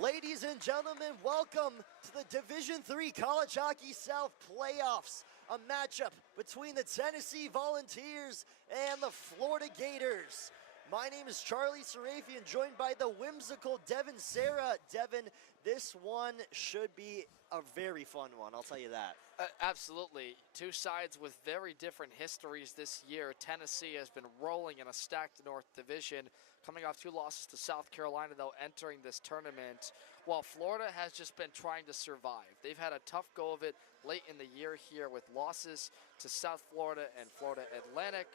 Ladies and gentlemen, welcome to the Division III College Hockey South playoffs, a matchup between the Tennessee Volunteers and the Florida Gators. My name is Charlie Sarafian, joined by the whimsical Devin Serra. Devin, this one should be a very fun one, I'll tell you that. Absolutely. Two sides with very different histories this year. Tennessee has been rolling in a stacked North Division, coming off 2 losses to South Carolina, though, entering this tournament, while Florida has just been trying to survive. They've had a tough go of it late in the year here with losses to South Florida and Florida Atlantic,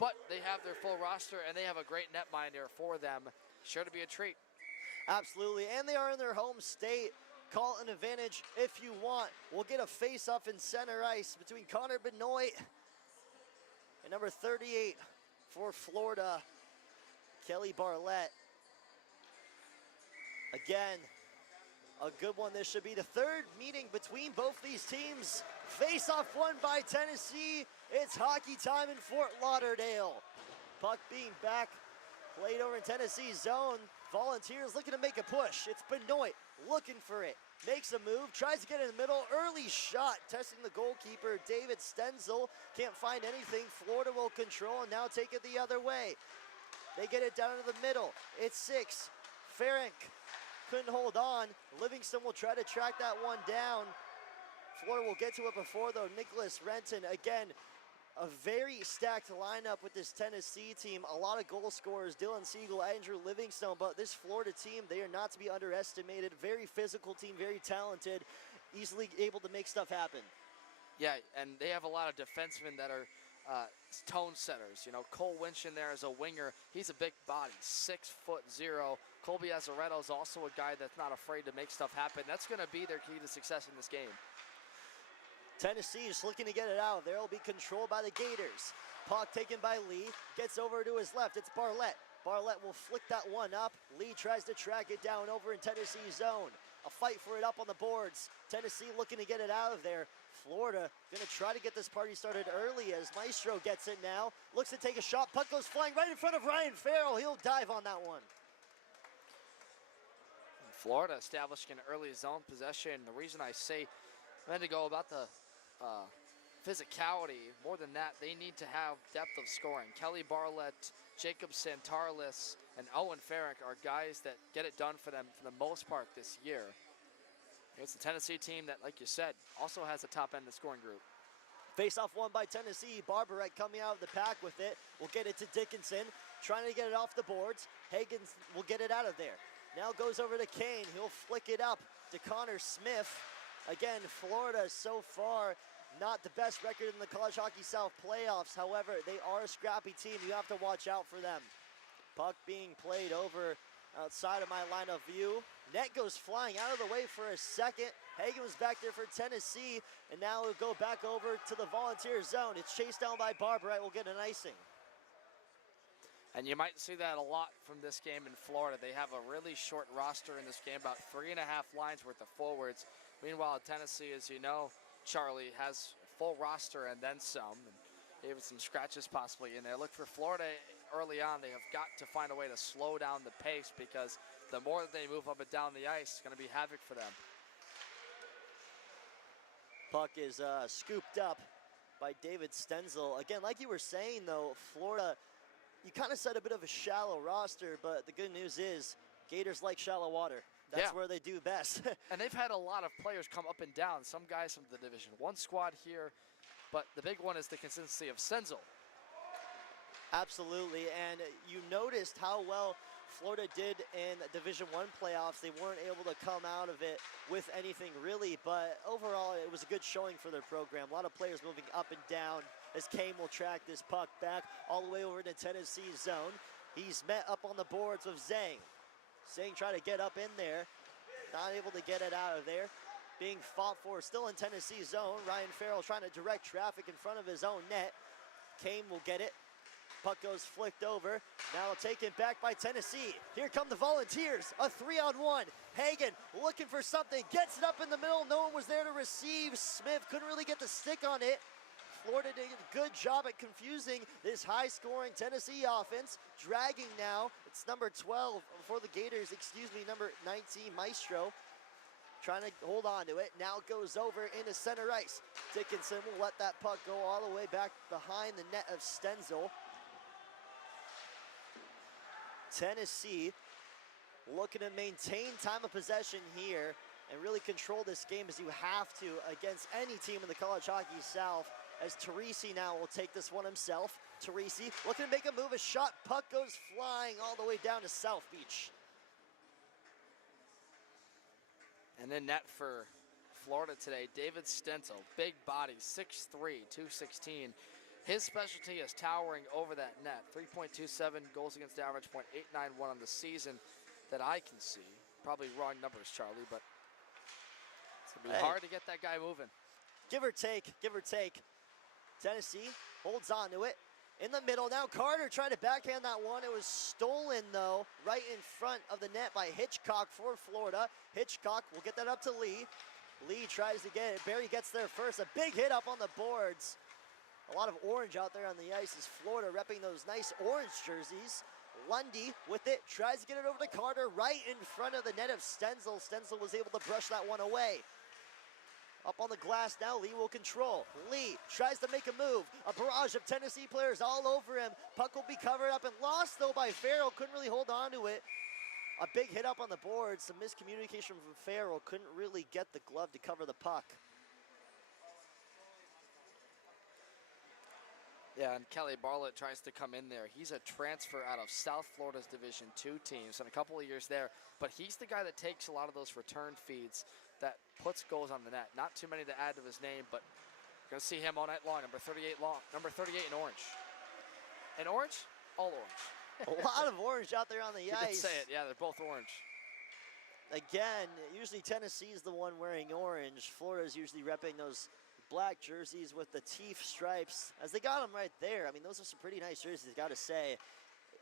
but they have their full roster, and they have a great netminder for them. Sure to be a treat. Absolutely, and they are in their home state. Call it an advantage if you want. We'll get a face-off in center ice between Connor Benoit and number 38 for Florida, Kelly Barlett. Again, a good one. This should be the third meeting between both these teams. Face-off won by Tennessee. It's hockey time in Fort Lauderdale. Puck being back, played over in Tennessee's zone. Volunteers looking to make a push. It's Benoit looking for it. Makes a move, tries to get in the middle. Early shot, testing the goalkeeper, David Stenzel. Can't find anything. Florida will control and now take it the other way. They get it down to the middle. It's 6. Ferenc couldn't hold on. Livingston will try to track that one down. Florida will get to it before, though. Nicholas Renton, again, a very stacked lineup with this Tennessee team. A lot of goal scorers, Dylan Siegel, Andrew Livingstone, but this Florida team, they are not to be underestimated. Very physical team, very talented, easily able to make stuff happen. Yeah, and they have a lot of defensemen that are tone setters. You know, Cole Winch in there as a winger. He's a big body, 6'0". Colby Azaretto is also a guy that's not afraid to make stuff happen. That's going to be their key to success in this game. Tennessee is looking to get it out. There will be controlled by the Gators. Puck taken by Lee. Gets over to his left. It's Barlett. Barlett will flick that one up. Lee tries to track it down over in Tennessee's zone. A fight for it up on the boards. Tennessee looking to get it out of there. Florida going to try to get this party started early as Maestro gets it now. Looks to take a shot. Puck goes flying right in front of Ryan Farrell. He'll dive on that one. Florida establishing an early zone possession. The reason I say I had to go about the physicality, more than that, they need to have depth of scoring. Kelly Barlett, Jacob Santarlis, and Owen Ferenc are guys that get it done for them for the most part this year. It's the Tennessee team that, like you said, also has a top end of the scoring group. Face-off won by Tennessee. Barbarek coming out of the pack with it. Will get it to Dickinson, trying to get it off the boards. Hagen will get it out of there. Now goes over to Kane. He'll flick it up to Connor Smith. Again, Florida so far not the best record in the College Hockey South playoffs. However, they are a scrappy team. You have to watch out for them. Puck being played over outside of my line of view. Net goes flying out of the way for a second. Hagen was back there for Tennessee, and now we'll go back over to the Volunteer zone. It's chased down by Barbarette. We'll get an icing. And you might see that a lot from this game in Florida. They have a really short roster in this game, about 3.5 lines worth of forwards. Meanwhile, Tennessee, as you know, Charlie, has a full roster and then some. And even some scratches possibly in there. Look for Florida early on. They have got to find a way to slow down the pace because the more that they move up and down the ice, it's going to be havoc for them. Puck is scooped up by David Stenzel. Again, like you were saying, though, Florida, you kind of said a bit of a shallow roster, but the good news is Gators like shallow water. That's where they do best. And they've had a lot of players come up and down. Some guys from the Division I squad here, but the big one is the consistency of Stenzel. Absolutely, and you noticed how well Florida did in the Division I playoffs. They weren't able to come out of it with anything really, but overall it was a good showing for their program. A lot of players moving up and down as Kane will track this puck back all the way over to Tennessee's zone. He's met up on the boards with Zhang. Zhang trying to get up in there, not able to get it out of there. Being fought for, still in Tennessee's zone. Ryan Farrell trying to direct traffic in front of his own net. Kane will get it. Puck goes flicked over. Now taken back by Tennessee. Here come the Volunteers, a 3-on-1. Hagen looking for something, gets it up in the middle. No one was there to receive. Smith couldn't really get the stick on it. Florida did a good job at confusing this high-scoring Tennessee offense. Dragging now, it's number 12 for the Gators, number 19, Maestro. Trying to hold on to it. Now goes over into center ice. Dickinson will let that puck go all the way back behind the net of Stenzel. Tennessee looking to maintain time of possession here and really control this game, as you have to against any team in the College Hockey South, as Teresi now will take this one himself. Teresi looking to make a move. A shot, puck goes flying all the way down to South Beach. And in net for Florida today, David Stenzel, big body, 6'3", 216. His specialty is towering over that net. 3.27 goals against average, .891 on the season that I can see. Probably wrong numbers, Charlie, but it's going to be hard to get that guy moving. Give or take, give or take. Tennessee holds on to it. In the middle now, Carter tried to backhand that one. It was stolen, though, right in front of the net by Hitchcock for Florida. Hitchcock will get that up to Lee. Lee tries to get it. Barry gets there first. A big hit up on the boards. A lot of orange out there on the ice as Florida repping those nice orange jerseys. Lundy with it, tries to get it over to Carter right in front of the net of Stenzel. Stenzel was able to brush that one away. Up on the glass now, Lee will control. Lee tries to make a move. A barrage of Tennessee players all over him. Puck will be covered up and lost, though, by Farrell. Couldn't really hold on to it. A big hit up on the board. Some miscommunication from Farrell. Couldn't really get the glove to cover the puck. Yeah, and Kelly Bartlett tries to come in there. He's a transfer out of South Florida's Division II teams, and a couple of years there. But he's the guy that takes a lot of those return feeds that puts goals on the net. Not too many to add to his name, but you're going to see him all night long. Number 38 in orange. In orange? All orange. A lot of orange out there on the ice. You did say it. Yeah, they're both orange. Again, usually Tennessee's the one wearing orange. Florida's usually repping those black jerseys with the teeth stripes, as they got them right there. I mean, those are some pretty nice jerseys, got to say.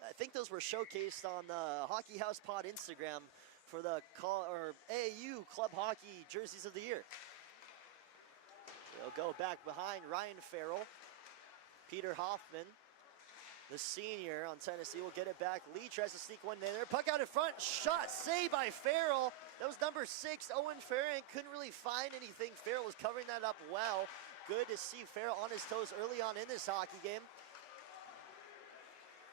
I think those were showcased on the Hockey House Pod Instagram for the AAU Club Hockey Jerseys of the Year. They'll go back behind Ryan Farrell. Peter Hoffman, the senior on Tennessee, will get it back. Lee tries to sneak one in there. Puck out in front. Shot saved by Farrell. That was number 6, Owen Farron. Couldn't really find anything. Farrell was covering that up well. Good to see Farrell on his toes early on in this hockey game.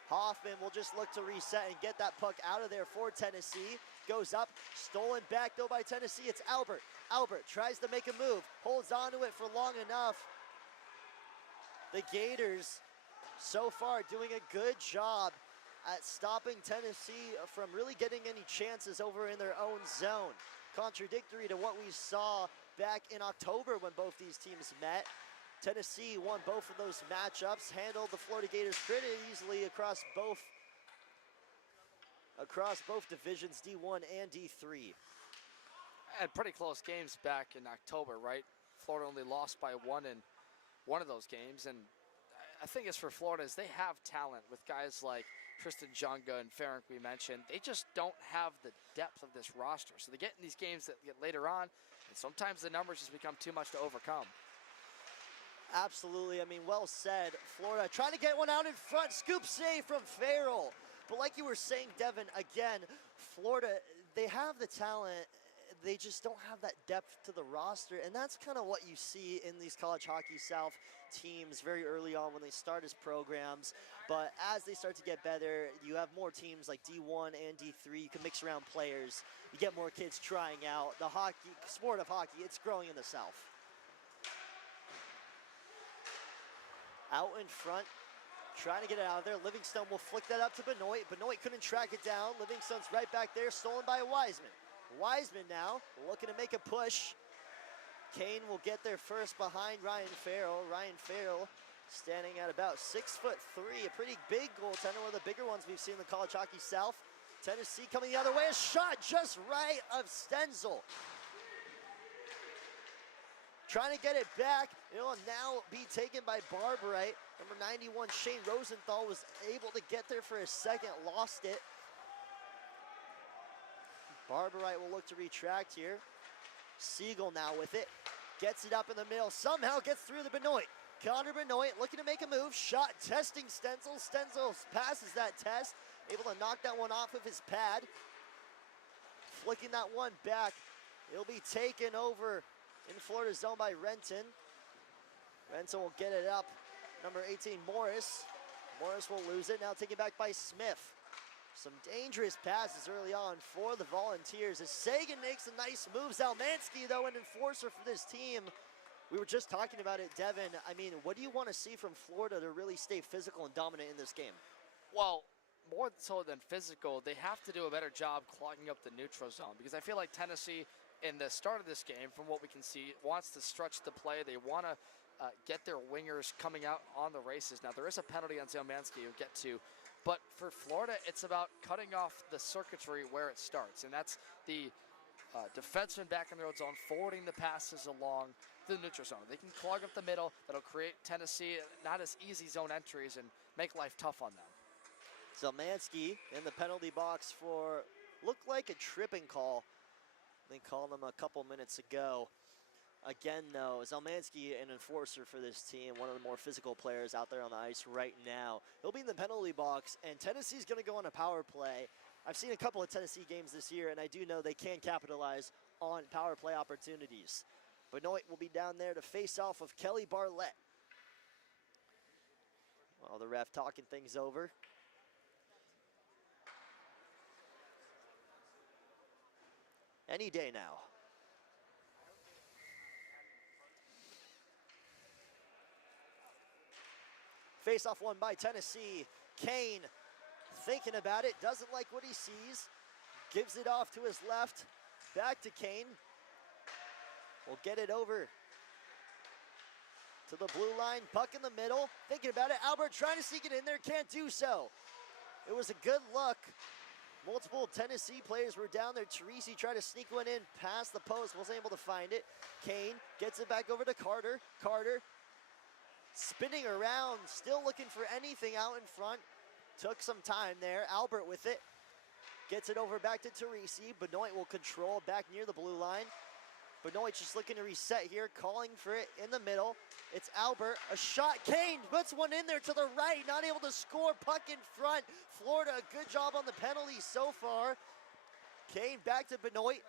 Hoffman will just look to reset and get that puck out of there for Tennessee. Goes up, stolen back though by Tennessee. It's Albert. Albert tries to make a move, holds on to it for long enough. The Gators so far doing a good job at stopping Tennessee from really getting any chances over in their own zone. Contradictory to what we saw back in October when both these teams met. Tennessee won both of those matchups, handled the Florida Gators pretty easily across both divisions, D1 and D3. Had pretty close games back in October, right? Florida only lost by one in one of those games, and I think it's for Florida is they have talent with guys like Tristan Junga and Farron we mentioned. They just don't have the depth of this roster. So they get in these games that get later on, and sometimes the numbers just become too much to overcome. Absolutely, I mean, well said. Florida trying to get one out in front. Scoop save from Farrell. But like you were saying, Devin, again, Florida, they have the talent. They just don't have that depth to the roster, and that's kind of what you see in these College Hockey South teams very early on when they start as programs. But as they start to get better, you have more teams like D1 and D3. You can mix around players. You get more kids trying out. The sport of hockey, it's growing in the South. Out in front, trying to get it out of there. Livingstone will flick that up to Benoit. Benoit couldn't track it down. Livingstone's right back there, stolen by Wiseman. Wiseman now looking to make a push. Kane will get there first behind Ryan Farrell. Ryan Farrell standing at about 6'3", a pretty big goaltender, one of the bigger ones we've seen in the College Hockey South. Tennessee coming the other way, a shot just right of Stenzel. Trying to get it back. It'll now be taken by Barbarite. Number 91, Shane Rosenthal, was able to get there for a second, lost it. Barbarite will look to retract here. Siegel now with it. Gets it up in the middle. Somehow gets through the Benoit. Connor Benoit looking to make a move. Shot testing Stenzel. Stenzel passes that test. Able to knock that one off of his pad. Flicking that one back. It'll be taken over in Florida zone by Renton. Renton will get it up. Number 18, Morris. Morris will lose it. Now taken back by Smith. Some dangerous passes early on for the Volunteers as Sagan makes a nice move. Zalmanski, though, an enforcer for this team. We were just talking about it, Devin. I mean, what do you want to see from Florida to really stay physical and dominant in this game? Well, more so than physical, they have to do a better job clogging up the neutral zone, because I feel like Tennessee, in the start of this game, from what we can see, wants to stretch the play. They want to get their wingers coming out on the races. Now, there is a penalty on Zalmanski we'll get to, but for Florida, it's about cutting off the circuitry where it starts, and that's the defenseman back in the road zone, forwarding the passes along the neutral zone. They can clog up the middle. That'll create Tennessee not as easy zone entries and make life tough on them. Zalmanski in the penalty box for, looked like a tripping call. They called him a couple minutes ago. Again, though, Zalmanski, an enforcer for this team, one of the more physical players out there on the ice right now. He'll be in the penalty box, and Tennessee's going to go on a power play. I've seen a couple of Tennessee games this year, and I do know they can capitalize on power play opportunities. Benoit will be down there to face off with Kelly Barlett. Well, the ref talking things over. Any day now. Face-off won by Tennessee. Kane thinking about it, doesn't like what he sees. Gives it off to his left. Back to Kane. We'll get it over to the blue line. Puck in the middle. Thinking about it. Albert trying to sneak it in there. Can't do so. It was a good look. Multiple Tennessee players were down there. Teresi tried to sneak one in past the post. Wasn't able to find it. Kane gets it back over to Carter. Carter spinning around. Still looking for anything out in front. Took some time there. Albert with it. Gets it over back to Teresi. Benoit will control back near the blue line. Benoit just looking to reset here, calling for it in the middle. It's Albert, a shot. Kane puts one in there to the right, not able to score. Puck in front. Florida, a good job on the penalty so far. Kane back to Benoit.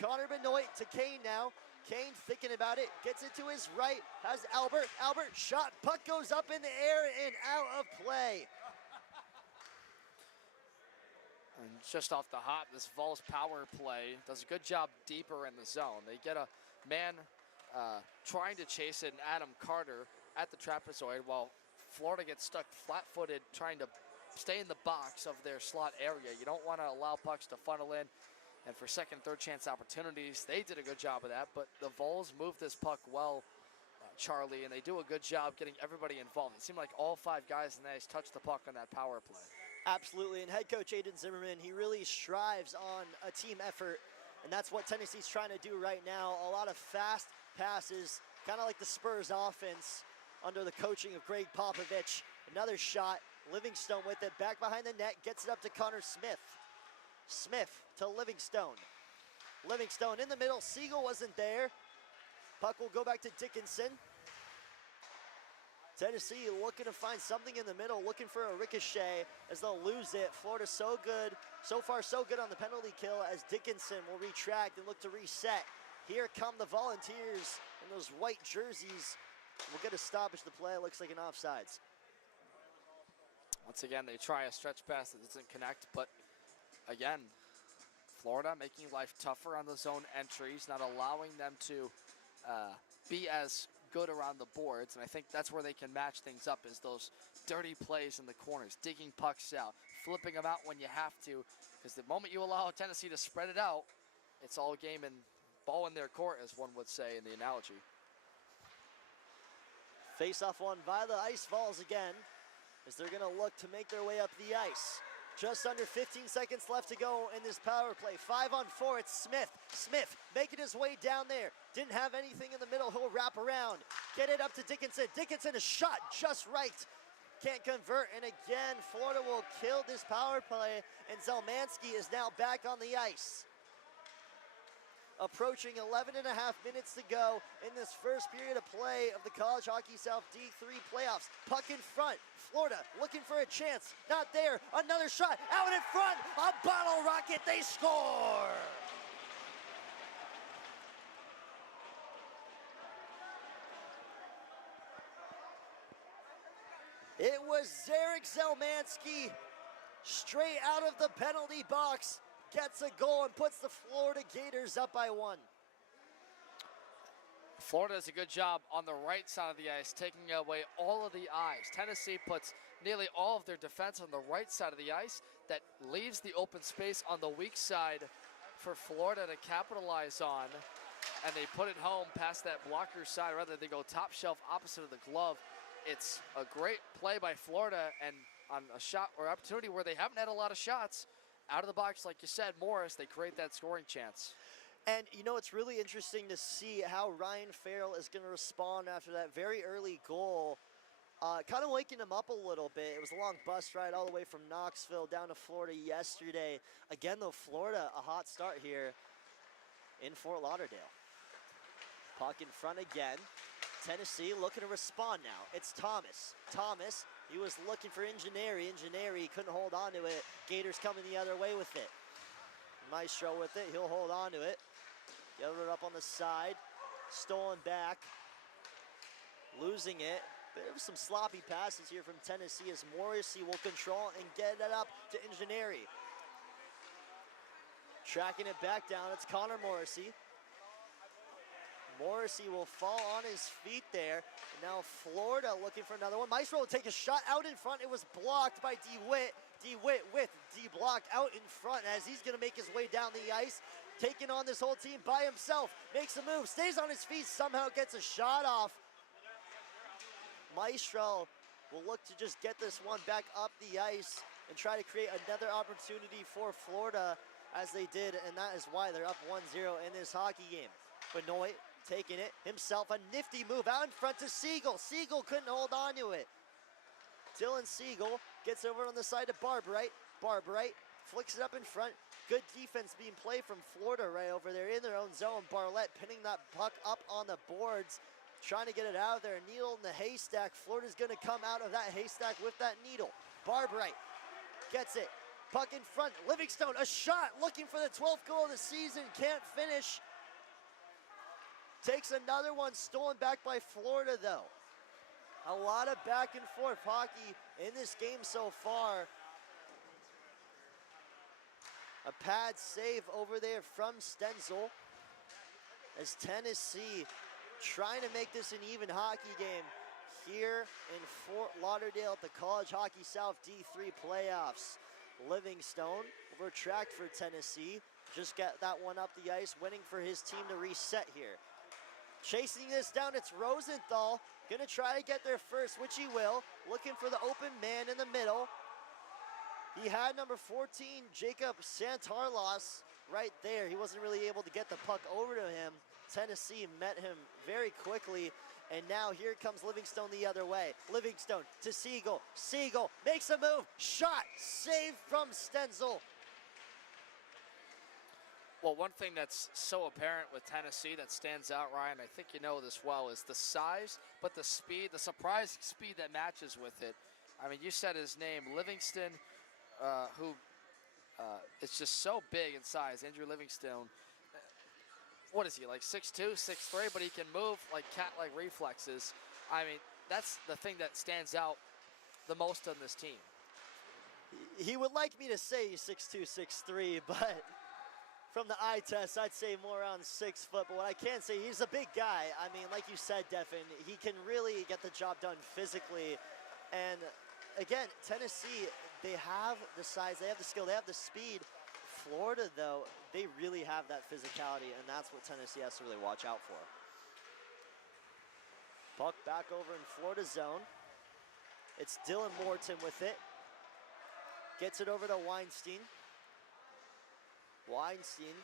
Connor Benoit to Kane now. Kane thinking about it, gets it to his right, has Albert. Albert, shot, puck goes up in the air and out of play. And just off the hop, this Vols power play does a good job deeper in the zone. They get a man trying to chase it, and Adam Carter at the trapezoid, while Florida gets stuck flat-footed trying to stay in the box of their slot area. You don't want to allow pucks to funnel in. And for second, third chance opportunities, they did a good job of that. But the Vols moved this puck well, Charlie, and they do a good job getting everybody involved. It seemed like all five guys in the ice touched the puck on that power play. Absolutely, and head coach Aiden Zimmerman, he really strives on a team effort, and that's what Tennessee's trying to do right now. A lot of fast passes, kind of like the Spurs offense under the coaching of Greg Popovich. Another shot, Livingstone with it, back behind the net, gets it up to Connor Smith. Smith to Livingstone. Livingstone in the middle, Siegel wasn't there. Puck will go back to Dickinson. Tennessee looking to find something in the middle, looking for a ricochet as they'll lose it. Florida so good, so far so good on the penalty kill as Dickinson will retract and look to reset. Here come the Volunteers in those white jerseys. We'll get a stoppage to play. It looks like an offsides. Once again, they try a stretch pass that doesn't connect, but again, Florida making life tougher on the zone entries, not allowing them to be as good around the boards, and I think that's where they can match things up, is those dirty plays in the corners, digging pucks out, flipping them out when you have to, because the moment you allow Tennessee to spread it out, it's all game and ball in their court, as one would say in the analogy. Face-off won by the Ice Vols again, as they're going to look to make their way up the ice. Just under 15 seconds left to go in this power play. 5-on-4, it's Smith. Smith making his way down there. Didn't have anything in the middle, he'll wrap around. Get it up to Dickinson. Dickinson, a shot just right. Can't convert, and again, Florida will kill this power play, and Zalmanski is now back on the ice. approaching 11 and a half minutes to go in this first period of play of the College Hockey South D3 playoffs. Puck in front, Florida looking for a chance, not there, another shot, out in front, a bottle rocket, they score! It was Zarek Zelmansky, straight out of the penalty box, gets a goal and puts the Florida Gators up by 1. Florida does a good job on the right side of the ice, taking away all of the eyes. Tennessee puts nearly all of their defense on the right side of the ice. That leaves the open space on the weak side for Florida to capitalize on. And they put it home past that blocker side, rather they go top shelf opposite of the glove. It's a great play by Florida, and on a shot or opportunity where they haven't had a lot of shots, out of the box, like you said, Morris, they create that scoring chance. And, you know, it's really interesting to see how Ryan Farrell is going to respond after that very early goal. Kind of waking him up a little bit. It was a long bus ride all the way from Knoxville down to Florida yesterday. Again, though, Florida, a hot start here in Fort Lauderdale. Puck in front again. Tennessee looking to respond now. It's Thomas. Thomas, he was looking for Ingeneri. Ingeneri couldn't hold on to it. Gators coming the other way with it. Maestro with it. He'll hold on to it. Get it up on the side. Stolen back. Losing it. Bit of some sloppy passes here from Tennessee as Morrissey will control and get it up to Ingeneri. Tracking it back down. It's Connor Morrissey. Morrissey will fall on his feet there. Now Florida looking for another one. Maestro will take a shot out in front. It was blocked by DeWitt. DeWitt with D-block out in front as he's going to make his way down the ice. Taking on this whole team by himself. Makes a move. Stays on his feet. Somehow gets a shot off. Maestro will look to just get this one back up the ice and try to create another opportunity for Florida as they did. And that is why they're up 1-0 in this hockey game. Benoit taking it himself, a nifty move out in front to Siegel. Siegel couldn't hold on to it. Dylan Siegel gets over on the side to Barbright. Barbright flicks it up in front. Good defense being played from Florida right over there in their own zone. Barlett pinning that puck up on the boards, trying to get it out of there. Needle in the haystack. Florida's going to come out of that haystack with that needle. Barbright gets it. Puck in front. Livingstone, a shot, looking for the 12th goal of the season. Can't finish. Takes another one, stolen back by Florida, though. A lot of back and forth hockey in this game so far. A pad save over there from Stenzel as Tennessee trying to make this an even hockey game here in Fort Lauderdale at the College Hockey South D3 playoffs. Livingstone over track for Tennessee. Just got that one up the ice, winning for his team to reset here. Chasing this down, it's Rosenthal. Gonna try to get there first, which he will. Looking for the open man in the middle. He had number 14, Jacob Santarlas, right there. He wasn't really able to get the puck over to him. Tennessee met him very quickly, and now here comes Livingstone the other way. Livingstone to Siegel. Siegel makes a move. Shot. Save from Stenzel. Well, one thing that's so apparent with Tennessee that stands out, Ryan, I think you know this well, is the size, but the speed, the surprising speed that matches with it. I mean, you said his name, Livingston, who is just so big in size, Andrew Livingstone. What is he, like 6'2", 6'3", but he can move like cat-like reflexes. I mean, that's the thing that stands out the most on this team. He would like me to say he's 6'2", 6'3", but from the eye test, I'd say more around 6 foot. But what I can say, he's a big guy. I mean, like you said, Devin, he can really get the job done physically. And again, Tennessee, they have the size, they have the skill, they have the speed. Florida, though, they really have that physicality, and that's what Tennessee has to really watch out for. Puck back over in Florida zone. It's Dylan Morton with it. Gets it over to Weinstein. Weinstein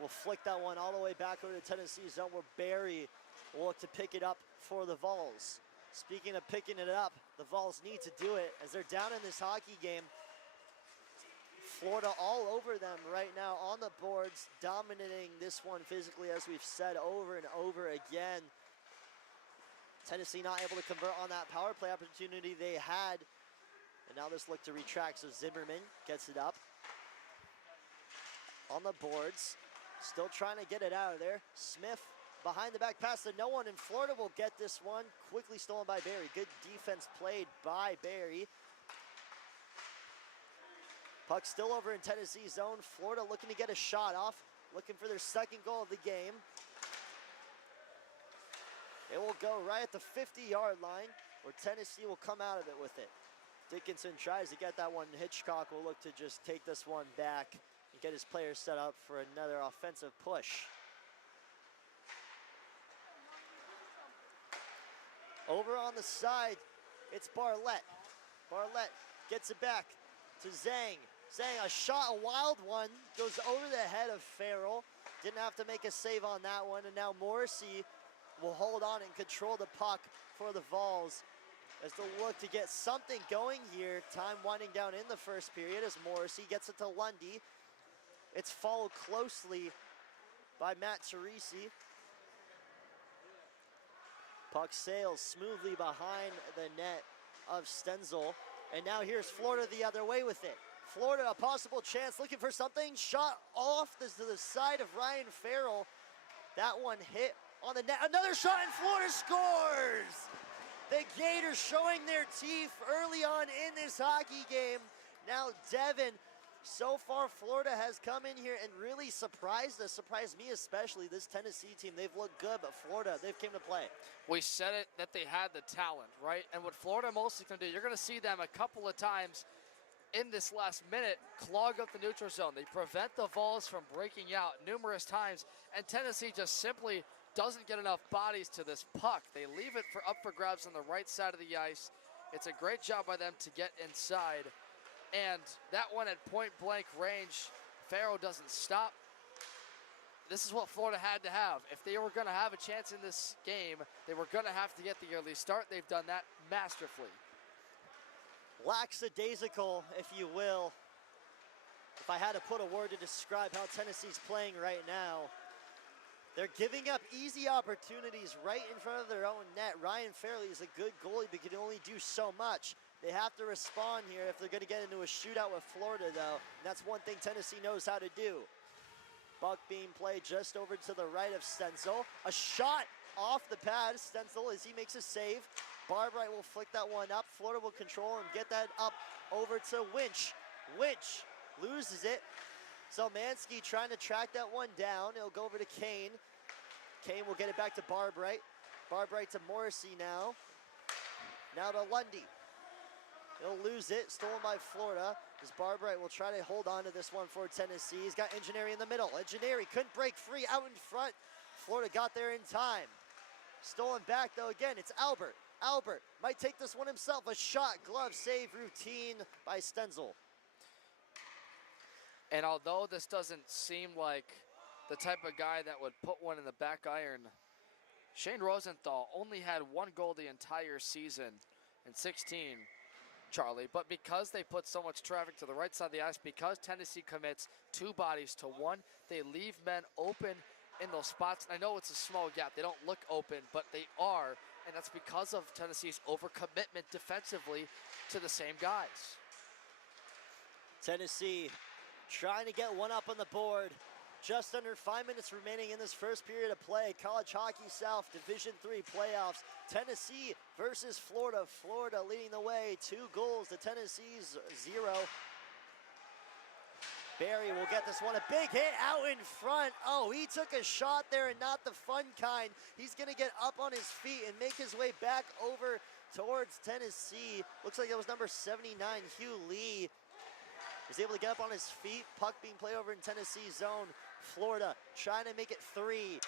will flick that one all the way back over to Tennessee zone where Barry will look to pick it up for the Vols. Speaking of picking it up, the Vols need to do it as they're down in this hockey game. Florida all over them right now on the boards, dominating this one physically, as we've said over and over again. Tennessee not able to convert on that power play opportunity they had. And now this look to retract, so Zimmerman gets it up. On the boards, still trying to get it out of there. Smith behind the back pass to no one, and Florida will get this one. Quickly stolen by Barry. Good defense played by Barry. Puck still over in Tennessee's zone. Florida looking to get a shot off, looking for their second goal of the game. It will go right at the 50-yard line, where Tennessee will come out of it with it. Dickinson tries to get that one. Hitchcock will look to just take this one back and get his players set up for another offensive push. Over on the side, it's Barlett. Barlett gets it back to Zhang. Zhang, a shot, a wild one, goes over the head of Farrell. Didn't have to make a save on that one, and now Morrissey will hold on and control the puck for the Vols as they look to get something going here. Time winding down in the first period as Morrissey gets it to Lundy. It's followed closely by Matt Teresi. Puck sails smoothly behind the net of Stenzel. And now here's Florida the other way with it. Florida, a possible chance, looking for something. Shot off to the side of Ryan Farrell. That one hit on the net. Another shot, and Florida scores! The Gators showing their teeth early on in this hockey game. Now Devin, so far Florida has come in here and really surprised us, surprised me especially. This Tennessee team, they've looked good, but Florida, they've came to play. We said it, that they had the talent, right? And what Florida mostly can do, you're going to see them a couple of times in this last minute clog up the neutral zone. They prevent the Vols from breaking out numerous times, and Tennessee just simply doesn't get enough bodies to this puck. They leave it up for grabs on the right side of the ice. It's a great job by them to get inside. And that one at point blank range, Farrell doesn't stop. This is what Florida had to have. If they were going to have a chance in this game, they were going to have to get the early start. They've done that masterfully. Lackadaisical, if you will. If I had to put a word to describe how Tennessee's playing right now, they're giving up easy opportunities right in front of their own net. Ryan Farrell is a good goalie, but can only do so much. They have to respond here if they're going to get into a shootout with Florida, though. And that's one thing Tennessee knows how to do. Buck being played just over to the right of Stenzel. A shot off the pad. Stenzel as he makes a save. Barbright will flick that one up. Florida will control and get that up over to Winch. Winch loses it. Zelmansky trying to track that one down. It'll go over to Kane. Kane will get it back to Barbright. Barbright to Morrissey now. Now to Lundy. He'll lose it, stolen by Florida. As Barbright will try to hold on to this one for Tennessee. He's got Engineering in the middle. Engineering couldn't break free out in front. Florida got there in time. Stolen back though again, it's Albert. Albert might take this one himself. A shot, glove save routine by Stenzel. And although this doesn't seem like the type of guy that would put one in the back iron, Shane Rosenthal only had one goal the entire season in 16, Charlie. But because they put so much traffic to the right side of the ice, because Tennessee commits two bodies to one, they leave men open in those spots. I know it's a small gap. They don't look open, but they are. And that's because of Tennessee's overcommitment defensively to the same guys. Tennessee trying to get one up on the board. Just under 5 minutes remaining in this first period of play. College Hockey South Division III playoffs. Tennessee versus Florida. Florida leading the way. 2 goals to Tennessee's 0. Barry will get this one. A big hit out in front. Oh, he took a shot there and not the fun kind. He's going to get up on his feet and make his way back over towards Tennessee. Looks like it was number 79, Hugh Lee. Is able to get up on his feet. Puck being played over in Tennessee zone. Florida trying to make it 3.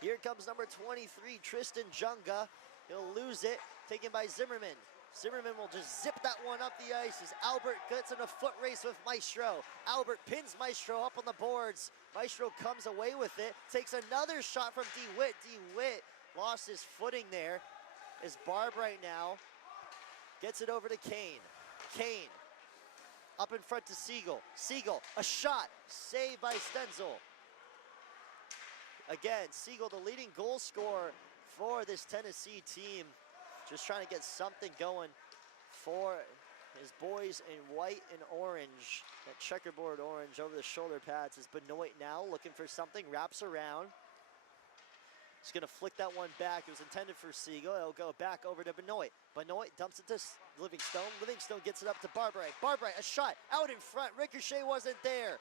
Here comes number 23, Tristan Junga. He'll lose it, taken by Zimmerman. Zimmerman will just zip that one up the ice as Albert gets in a foot race with Maestro. Albert pins Maestro up on the boards. Maestro comes away with it, takes another shot from DeWitt. DeWitt lost his footing there as Barbright now gets it over to Kane. Kane Up in front to Siegel. Siegel, a shot, saved by Stenzel. Again, Siegel, the leading goal scorer for this Tennessee team. Just trying to get something going for his boys in white and orange. That checkerboard orange over the shoulder pads is Benoit now looking for something, wraps around. He's gonna flick that one back. It was intended for Siegel. It'll go back over to Benoit. Benoit dumps it to Livingstone. Livingstone gets it up to Barbright. Barbright, a shot out in front. Ricochet wasn't there.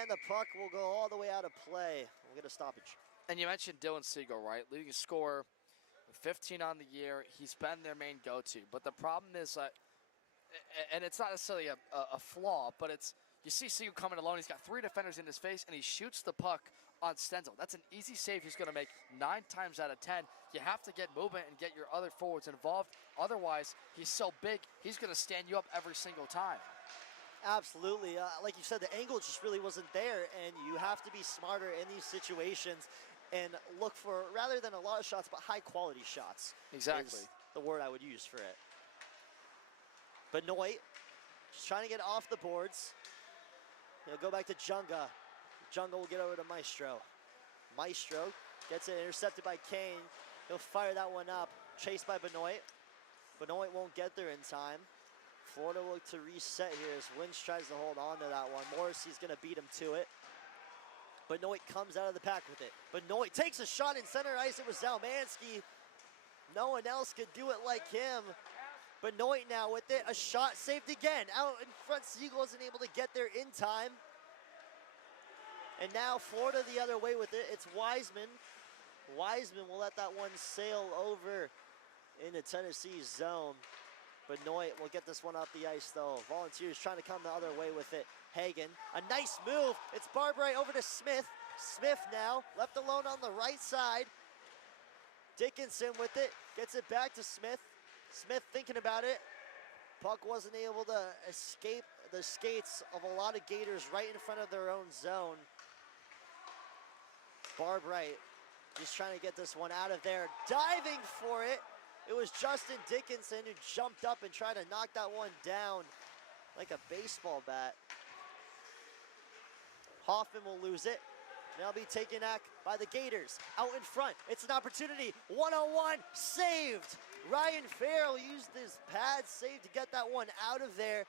And the puck will go all the way out of play. We'll get a stoppage. And you mentioned Dylan Siegel, right? Leading scorer, 15 on the year. He's been their main go-to. But the problem is, and it's not necessarily a flaw, but it's, you see Siegel coming alone. He's got 3 defenders in his face, and he shoots the puck on Stenzel. That's an easy save he's going to make 9 times out of 10. You have to get movement and get your other forwards involved. Otherwise, he's so big, he's going to stand you up every single time. Absolutely. Like you said, the angle just really wasn't there, and you have to be smarter in these situations and look for, rather than a lot of shots, but high-quality shots. Exactly. Is the word I would use for it. Benoit just trying to get off the boards. He'll go back to Junga. Junga will get over to Maestro. Maestro gets it intercepted by Kane. He'll fire that one up. Chased by Benoit. Benoit won't get there in time. Florida will look to reset here as Wins tries to hold on to that one. Morrissey's going to beat him to it. Benoit comes out of the pack with it. Benoit takes a shot in center ice. It was Zalmanski. No one else could do it like him. Benoit now with it. A shot saved again. Out in front, Siegel isn't able to get there in time. And now Florida the other way with it. It's Wiseman. Wiseman will let that one sail over into Tennessee's zone. Benoit will get this one off the ice though. Volunteers trying to come the other way with it. Hagen, a nice move. It's Barbright over to Smith. Smith now, left alone on the right side. Dickinson with it, gets it back to Smith. Smith thinking about it. Puck wasn't able to escape the skates of a lot of Gators right in front of their own zone. Barbright just trying to get this one out of there. Diving for it. It was Justin Dickinson who jumped up and tried to knock that one down like a baseball bat. Hoffman will lose it. Now be taken back by the Gators. Out in front, it's an opportunity. One-on-one, saved. Ryan Farrell used his pad save to get that one out of there.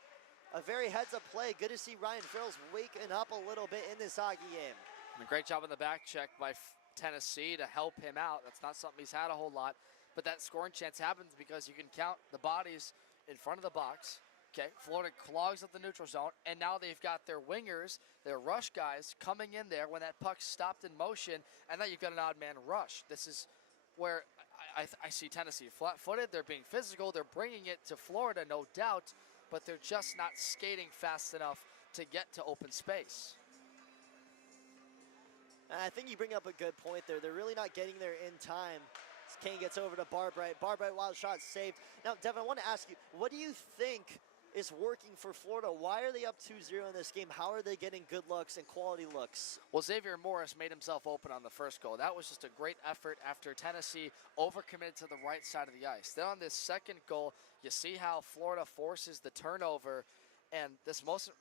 A very heads-up play. Good to see Ryan Farrell's waking up a little bit in this hockey game. And a great job on the back check by Tennessee to help him out. That's not something he's had a whole lot. But that scoring chance happens because you can count the bodies in front of the box. Okay, Florida clogs up the neutral zone, and now they've got their wingers, their rush guys coming in there when that puck stopped in motion, and now you've got an odd man rush. This is where I see Tennessee flat-footed. They're being physical. They're bringing it to Florida, no doubt, but they're just not skating fast enough to get to open space. And I think you bring up a good point there. They're really not getting there in time. Kane gets over to Barbright. Barbright, wild shot saved. Now, Devin, I want to ask you, what do you think is working for Florida? Why are they up 2-0 in this game? How are they getting good looks and quality looks? Well, Xavier Morris made himself open on the first goal. That was just a great effort after Tennessee overcommitted to the right side of the ice. Then on this second goal, you see how Florida forces the turnover, and this most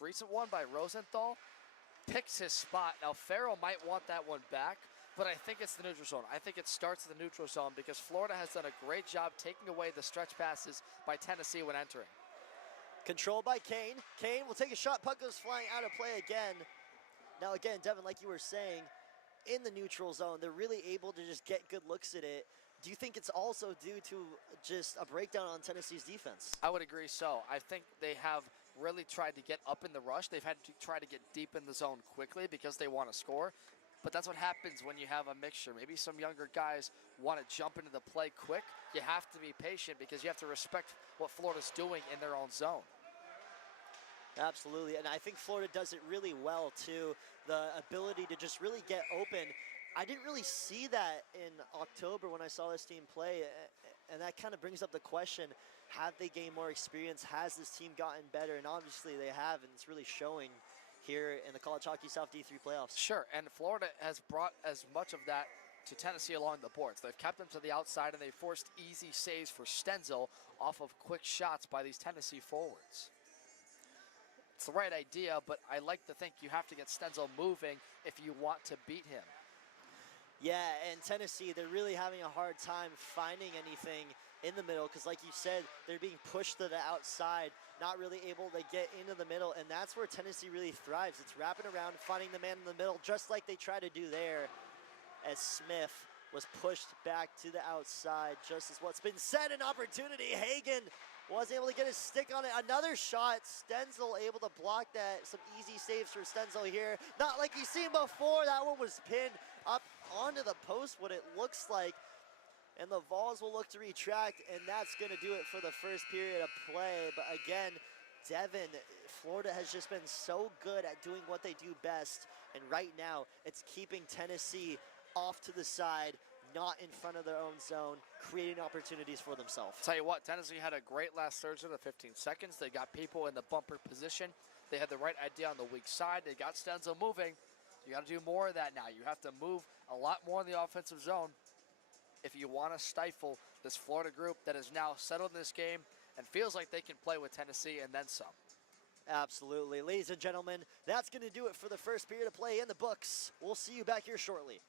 recent one by Rosenthal picks his spot. Now, Farrell might want that one back, but I think it's the neutral zone. I think it starts in the neutral zone because Florida has done a great job taking away the stretch passes by Tennessee when entering. Controlled by Kane. Kane will take a shot. Puck goes flying out of play again. Now again, Devin, like you were saying, in the neutral zone, they're really able to just get good looks at it. Do you think it's also due to just a breakdown on Tennessee's defense? I would agree so. I think they have really tried to get up in the rush. They've had to try to get deep in the zone quickly because they want to score. But that's what happens when you have a mixture. Maybe some younger guys want to jump into the play quick. You have to be patient because you have to respect what Florida's doing in their own zone. Absolutely, and I think Florida does it really well too. The ability to just really get open. I didn't really see that in October when I saw this team play, and that kind of brings up the question, have they gained more experience? Has this team gotten better? And obviously they have, and it's really showing here in the College Hockey South D3 playoffs. Sure, and Florida has brought as much of that to Tennessee along the boards. They've kept them to the outside, and they forced easy saves for Stenzel off of quick shots by these Tennessee forwards. It's the right idea, but I like to think you have to get Stenzel moving if you want to beat him. Yeah, and Tennessee, they're really having a hard time finding anything in the middle because, like you said, they're being pushed to the outside, not really able to get into the middle, and that's where Tennessee really thrives. It's wrapping around, finding the man in the middle, just like they try to do there as Smith was pushed back to the outside, just as what's been said, an opportunity. Hagen was able to get his stick on it. Another shot. Stenzel able to block that. Some easy saves for Stenzel here. Not like you've seen before. That one was pinned up onto the post, what it looks like. And the Vols will look to retract, and that's going to do it for the first period of play. But again, Devin, Florida has just been so good at doing what they do best. And right now, it's keeping Tennessee off to the side, not in front of their own zone, creating opportunities for themselves. Tell you what, Tennessee had a great last Thursday to 15 seconds. They got people in the bumper position. They had the right idea on the weak side. They got Stenzel moving. You got to do more of that now. You have to move a lot more in the offensive zone if you want to stifle this Florida group that is now settled in this game and feels like they can play with Tennessee and then some. Absolutely. Ladies and gentlemen, that's going to do it for the first period of play in the books. We'll see you back here shortly.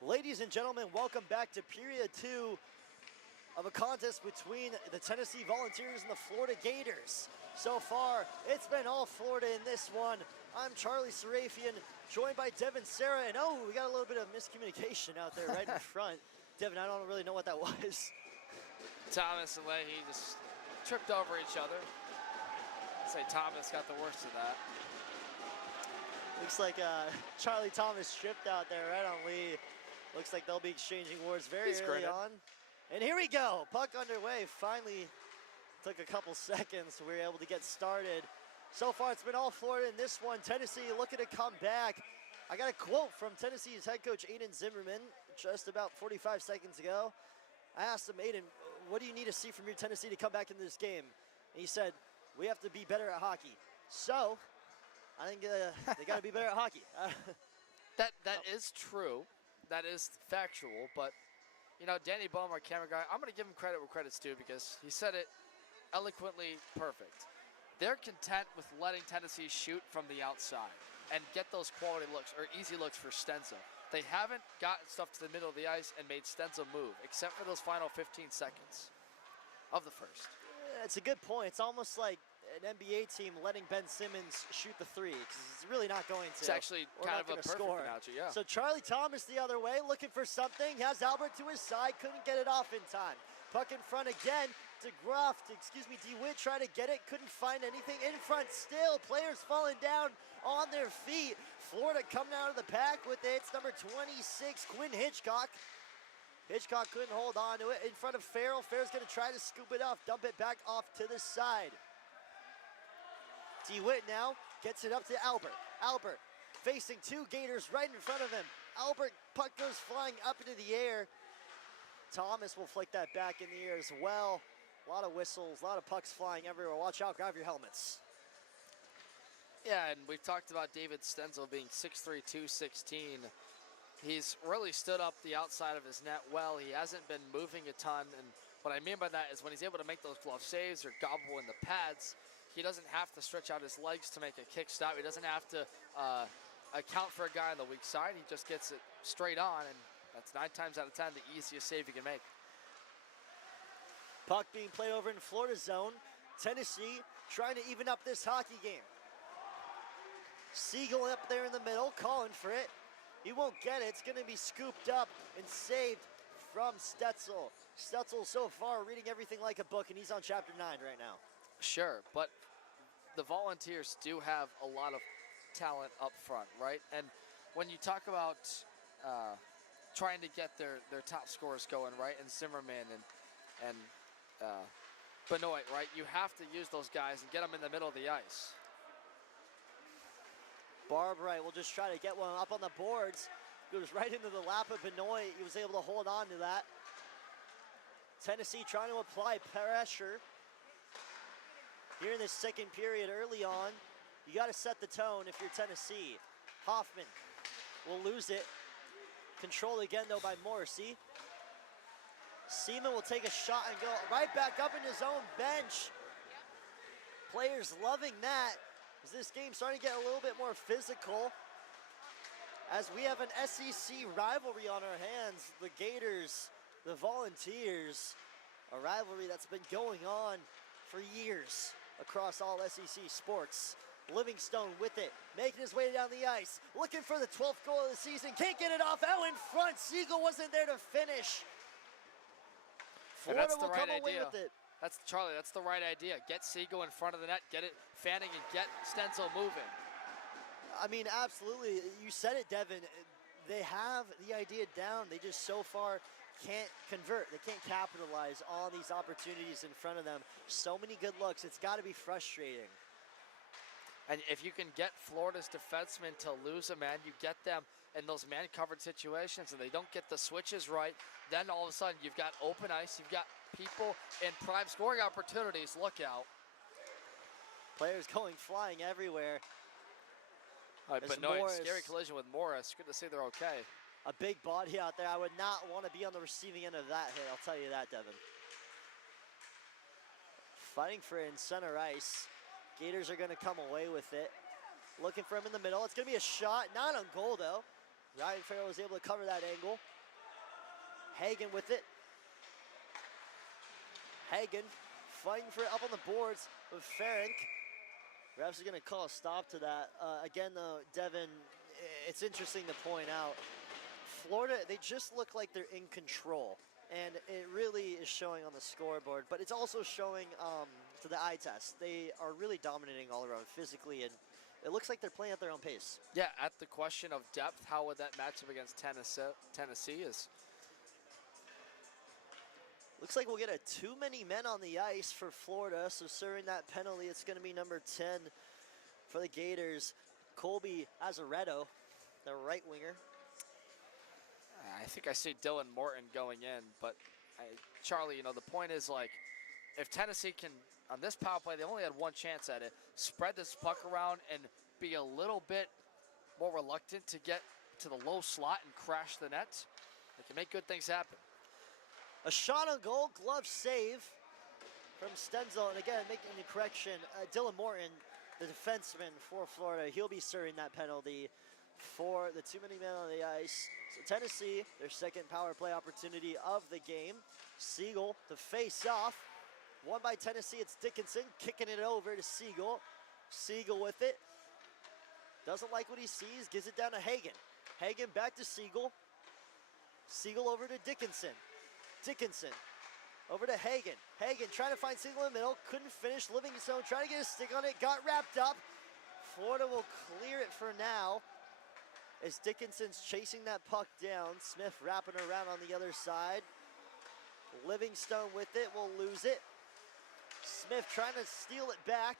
Ladies and gentlemen, welcome back to period 2 of a contest between the Tennessee Volunteers and the Florida Gators. So far, it's been all Florida in this one. I'm Charlie Serafian, joined by Devin Serra, and oh, we got a little bit of miscommunication out there right in front. Devin, I don't really know what that was. Thomas and Leahy just tripped over each other. I'd say Thomas got the worst of that. Looks like Charlie Thomas tripped out there right on Lee. Looks like they'll be exchanging words very early on. And here we go, puck underway. Finally took a couple seconds. We were able to get started. So far, it's been all Florida in this one. Tennessee looking to come back. I got a quote from Tennessee's head coach, Aiden Zimmerman, just about 45 seconds ago. I asked him, Aiden, what do you need to see from your Tennessee to come back into this game? And he said, we have to be better at hockey. So, I think they got to be better at hockey. That is true. That is factual, but you know, Danny Bohm, our camera guy, I'm going to give him credit where credit's due because he said it eloquently perfect. They're content with letting Tennessee shoot from the outside and get those quality looks or easy looks for Stenzel. They haven't gotten stuff to the middle of the ice and made Stenzel move, except for those final 15 seconds of the first. It's a good point. It's almost like an NBA team letting Ben Simmons shoot the three because he's really not going to. It's actually kind of a perfect score. analogy, yeah. So Charlie Thomas the other way, looking for something. He has Albert to his side, couldn't get it off in time. Puck in front again. DeWitt trying to get it, couldn't find anything. In front still, players falling down on their feet. Florida coming out of the pack with it. It's number 26, Quinn Hitchcock. Hitchcock couldn't hold on to it. In front of Farrell. Farrell's going to try to scoop it off, dump it back off to the side. DeWitt now gets it up to Albert. Albert facing two Gators right in front of him. Albert, puck goes flying up into the air. Thomas will flick that back in the air as well. A lot of whistles, a lot of pucks flying everywhere. Watch out, grab your helmets. Yeah, and we've talked about David Stenzel being 6'3", 216. He's really stood up the outside of his net well. He hasn't been moving a ton, and what I mean by that is when he's able to make those glove saves or gobble in the pads, he doesn't have to stretch out his legs to make a kick stop. He doesn't have to account for a guy on the weak side. He just gets it straight on, and that's 9 times out of 10 the easiest save you can make. Puck being played over in Florida zone. Tennessee trying to even up this hockey game. Siegel up there in the middle, calling for it. He won't get it. It's going to be scooped up and saved from Stetzel. Stetzel so far reading everything like a book, and he's on chapter 9 right now. Sure, but the Volunteers do have a lot of talent up front, right? And when you talk about trying to get their top scorers going, right, and Zimmerman and Benoit, right, you have to use those guys and get them in the middle of the ice. Barb Wright will just try to get one up on the boards. Goes right into the lap of Benoit. He was able to hold on to that. Tennessee trying to apply pressure. Here in the second period early on, you got to set the tone if you're Tennessee. Hoffman will lose it. Controlled again, though, by Morrissey. Seaman will take a shot and go right back up in his own bench. Players loving that. As this game's starting to get a little bit more physical. As we have an SEC rivalry on our hands, the Gators, the Volunteers, a rivalry that's been going on for years across all SEC sports. Livingstone with it, making his way down the ice, looking for the 12th goal of the season, can't get it off, out in front, Siegel wasn't there to finish. Florida will come away with it. That's Charlie, that's the right idea. Get Siegel in front of the net, get it fanning, and get Stenzel moving. I mean, absolutely. You said it, Devin. They have the idea down. They just so far can't convert. They can't capitalize on these opportunities in front of them. So many good looks. It's got to be frustrating. And if you can get Florida's defensemen to lose a man, you get them in those man-covered situations and they don't get the switches right, then all of a sudden you've got open ice, you've got people in prime scoring opportunities. Look out. Players going flying everywhere. But no, scary collision with Morris. Good to see they're okay. A big body out there. I would not want to be on the receiving end of that hit. I'll tell you that, Devin. Fighting for it in center ice. Gators are going to come away with it. Looking for him in the middle. It's going to be a shot. Not on goal, though. Ryan Farrell was able to cover that angle. Hagen with it. Hagen fighting for it up on the boards with Ferenc. Refs are going to call a stop to that. Again, though, Devin, it's interesting to point out, Florida, they just look like they're in control. And it really is showing on the scoreboard, but it's also showing to the eye test. They are really dominating all around physically, and it looks like they're playing at their own pace. Yeah, at the question of depth, how would that match up against Tennessee is? Looks like we'll get a too many men on the ice for Florida, so serving that penalty, it's going to be number 10 for the Gators. Colby Azaretto, the right winger. I think I see Dylan Morton going in, but Charlie, you know, the point is, like, if Tennessee can, on this power play, they only had one chance at it, spread this puck around and be a little bit more reluctant to get to the low slot and crash the net, they can make good things happen. A shot on goal, glove save from Stenzel, and again, making the correction, Dylan Morton, the defenseman for Florida, he'll be serving that penalty for the too many men on the ice. So Tennessee, their second power play opportunity of the game. Siegel to face off. Won by Tennessee, it's Dickinson kicking it over to Siegel. Siegel with it. Doesn't like what he sees, gives it down to Hagen. Hagen back to Siegel. Siegel over to Dickinson. Dickinson over to Hagen. Hagen trying to find Siegel in the middle, couldn't finish. Livingstone trying to get a stick on it, got wrapped up. Florida will clear it for now as Dickinson's chasing that puck down. Smith wrapping around on the other side. Livingstone with it, will lose it. Smith trying to steal it back.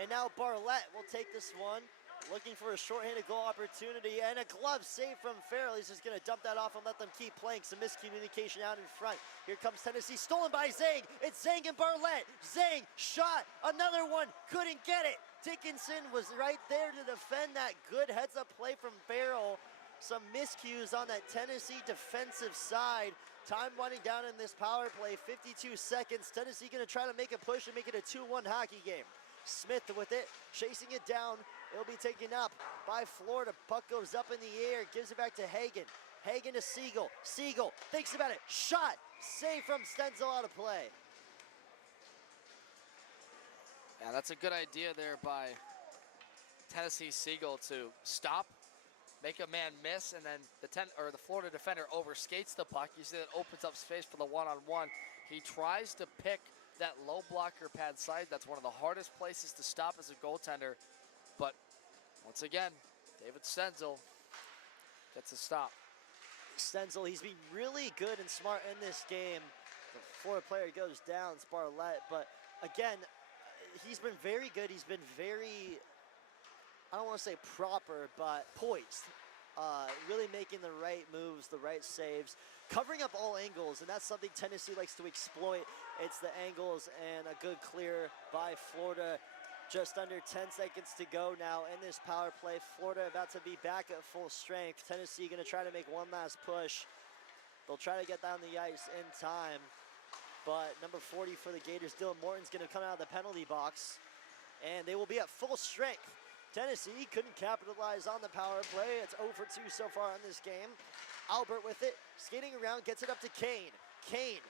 And now Barlett will take this one. Looking for a shorthanded goal opportunity and a glove save from Farrell. He's just going to dump that off and let them keep playing. Some miscommunication out in front. Here comes Tennessee, stolen by Zhang. It's Zhang and Barlett. Zhang shot, another one, couldn't get it. Dickinson was right there to defend that good heads-up play from Farrell. Some miscues on that Tennessee defensive side. Time winding down in this power play, 52 seconds. Tennessee going to try to make a push and make it a 2-1 hockey game. Smith with it, chasing it down. It'll be taken up by Florida. Puck goes up in the air, gives it back to Hagen. Hagen to Siegel. Siegel thinks about it. Shot. Save from Stenzel out of play. Yeah, that's a good idea there by Tennessee Siegel to stop, make a man miss, and then the Florida defender overskates the puck. You see that opens up space for the one-on-one. He tries to pick that low blocker pad side. That's one of the hardest places to stop as a goaltender. But once again, David Stenzel gets a stop. Stenzel, he's been really good and smart in this game. The Florida player goes down, it's Barlett. But again, he's been very good. He's been very, I don't want to say proper, but poised. Really making the right moves, the right saves, covering up all angles, and that's something Tennessee likes to exploit. It's the angles and a good clear by Florida. Just under 10 seconds to go now in this power play. Florida about to be back at full strength. Tennessee going to try to make one last push. They'll try to get down the ice in time. But number 40 for the Gators, Dylan Morton's going to come out of the penalty box. And they will be at full strength. Tennessee couldn't capitalize on the power play. It's 0 for 2 so far in this game. Albert with it, skating around, gets it up to Kane. Kane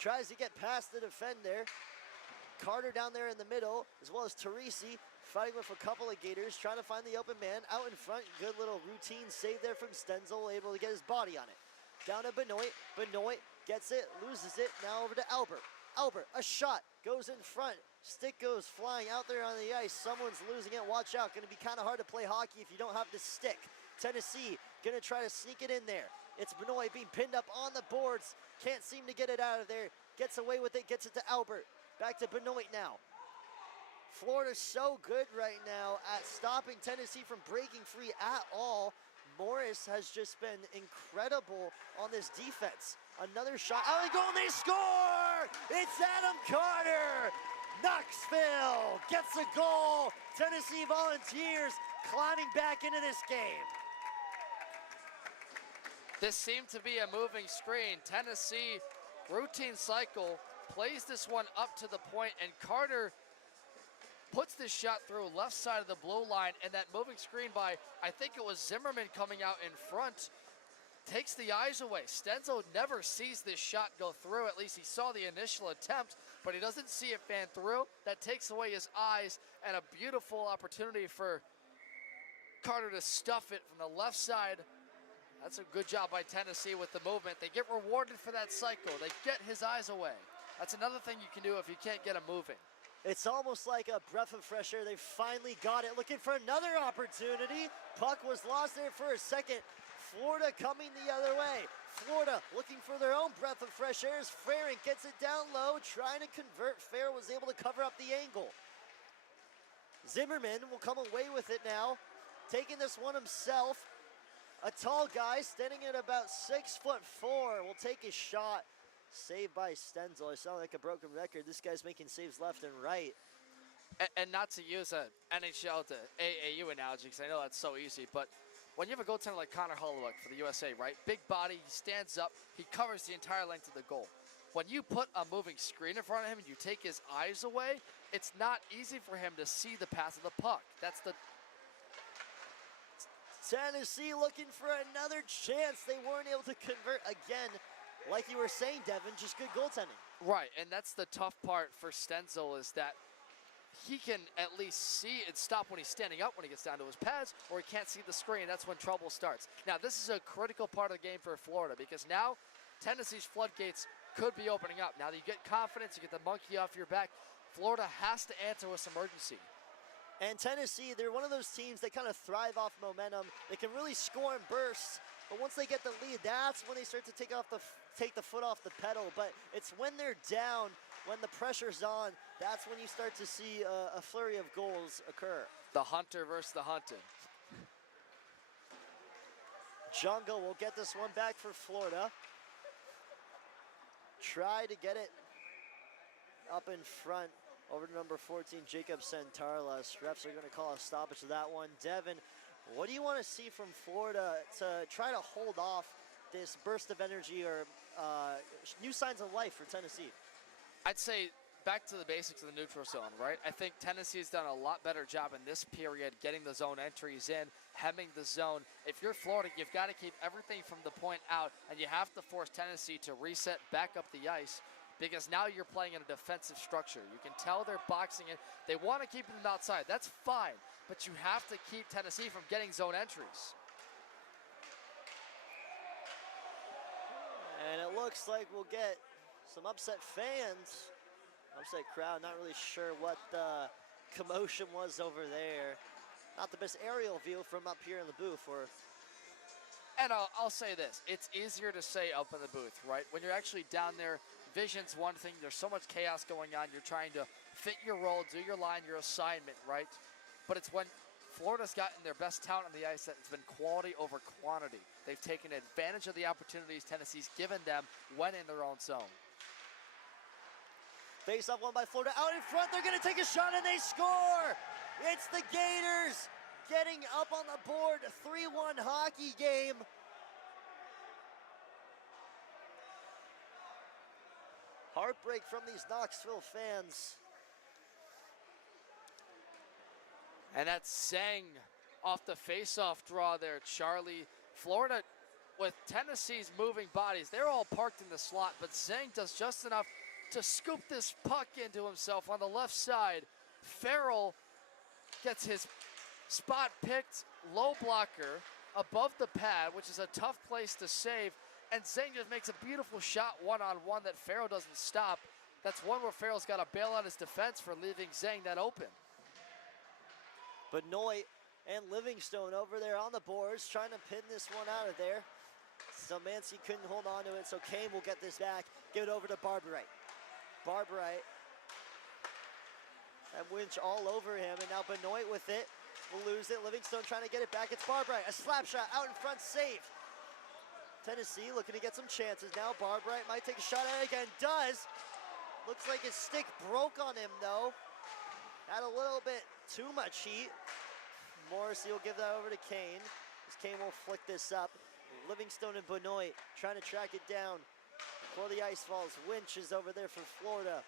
tries to get past the defender. Carter down there in the middle, as well as Teresi fighting with a couple of Gators, trying to find the open man out in front. Good little routine save there from Stenzel, able to get his body on it. Down to Benoit. Benoit gets it, loses it. Now over to Albert. Albert, a shot, goes in front. Stick goes flying out there on the ice. Someone's losing it. Watch out. Going to be kind of hard to play hockey if you don't have the stick. Tennessee going to try to sneak it in there. It's Benoit being pinned up on the boards. Can't seem to get it out of there. Gets away with it. Gets it to Albert. Back to Benoit now. Florida's so good right now at stopping Tennessee from breaking free at all. Morris has just been incredible on this defense. Another shot out of the goal and they score! It's Adam Carter! Knoxville gets a goal. Tennessee Volunteers climbing back into this game. This seemed to be a moving screen. Tennessee routine cycle plays this one up to the point, and Carter puts this shot through left side of the blue line, and that moving screen by, I think it was Zimmerman coming out in front, takes the eyes away. Stenzel never sees this shot go through. At least he saw the initial attempt, but he doesn't see it fan through. That takes away his eyes, and a beautiful opportunity for Carter to stuff it from the left side. That's a good job by Tennessee with the movement. They get rewarded for that cycle. They get his eyes away. That's another thing you can do if you can't get him moving. It's almost like a breath of fresh air. They finally got it, looking for another opportunity. Puck was lost there for a second. Florida coming the other way. Florida looking for their own breath of fresh air as Farron gets it down low, trying to convert. Farron was able to cover up the angle. Zimmerman will come away with it now, taking this one himself. A tall guy standing at about 6'4" will take a shot. Saved by Stenzel. I sound like a broken record. This guy's making saves left and right. And not to use a NHL to AAU analogy, because I know that's so easy, but when you have a goaltender like Connor Holloway for the USA, right? Big body, he stands up, he covers the entire length of the goal. When you put a moving screen in front of him and you take his eyes away, it's not easy for him to see the path of the puck. That's the... Tennessee looking for another chance. They weren't able to convert again. Like you were saying, Devin, just good goaltending. Right, and that's the tough part for Stenzel, is that he can at least see and stop when he's standing up when he gets down to his pads, or he can't see the screen. That's when trouble starts. Now, this is a critical part of the game for Florida, because now Tennessee's floodgates could be opening up. Now that you get confidence, you get the monkey off your back, Florida has to answer with some urgency. And Tennessee, they're one of those teams that kind of thrive off momentum. They can really score in bursts, but once they get the lead, that's when they start to take the foot off the pedal. But it's when they're down, when the pressure's on, that's when you start to see a flurry of goals occur. The hunter versus the hunted. Jungle will get this one back for Florida. Try to get it up in front over to number 14, Jacob Santarlas. Refs are going to call a stoppage to that one. Devin, what do you want to see from Florida to try to hold off this burst of energy or new signs of life for Tennessee? I'd say back to the basics of the neutral zone, right? I think Tennessee's done a lot better job in this period getting the zone entries in, hemming the zone. If you're Florida, you've got to keep everything from the point out, and you have to force Tennessee to reset back up the ice, because now you're playing in a defensive structure. You can tell they're boxing it. They want to keep them outside. That's fine, but you have to keep Tennessee from getting zone entries. And it looks like we'll get some upset fans. Upset crowd, not really sure what the commotion was over there. Not the best aerial view from up here in the booth. And I'll say this, it's easier to say up in the booth, right? When you're actually down there, vision's one thing, there's so much chaos going on, you're trying to fit your role, do your line, your assignment, right? But it's when Florida's gotten their best talent on the ice that it's been quality over quantity. They've taken advantage of the opportunities Tennessee's given them when in their own zone. Face off one by Florida, out in front, they're gonna take a shot and they score! It's the Gators getting up on the board, 3-1 hockey game. Heartbreak from these Knoxville fans. And that's Zhang off the face-off draw there, Charlie. Florida, with Tennessee's moving bodies, they're all parked in the slot, but Zhang does just enough to scoop this puck into himself on the left side. Farrell gets his spot picked, low blocker, above the pad, which is a tough place to save, and Zhang just makes a beautiful shot one-on-one that Farrell doesn't stop. That's one where Farrell's got to bail out his defense for leaving Zhang that open. Benoit and Livingstone over there on the boards, trying to pin this one out of there. Szymanski couldn't hold on to it, so Kane will get this back, give it over to Barberite. Barberite and Winch all over him, and now Benoit with it will lose it. Livingstone trying to get it back. It's Barberite, a slap shot out in front, safe. Tennessee looking to get some chances now. Barberite might take a shot at it again, does. Looks like his stick broke on him though. Had a little bit too much heat. Morrissey will give that over to Kane. As Kane will flick this up. Livingstone and Benoit trying to track it down before the ice falls. Winch is over there for Florida.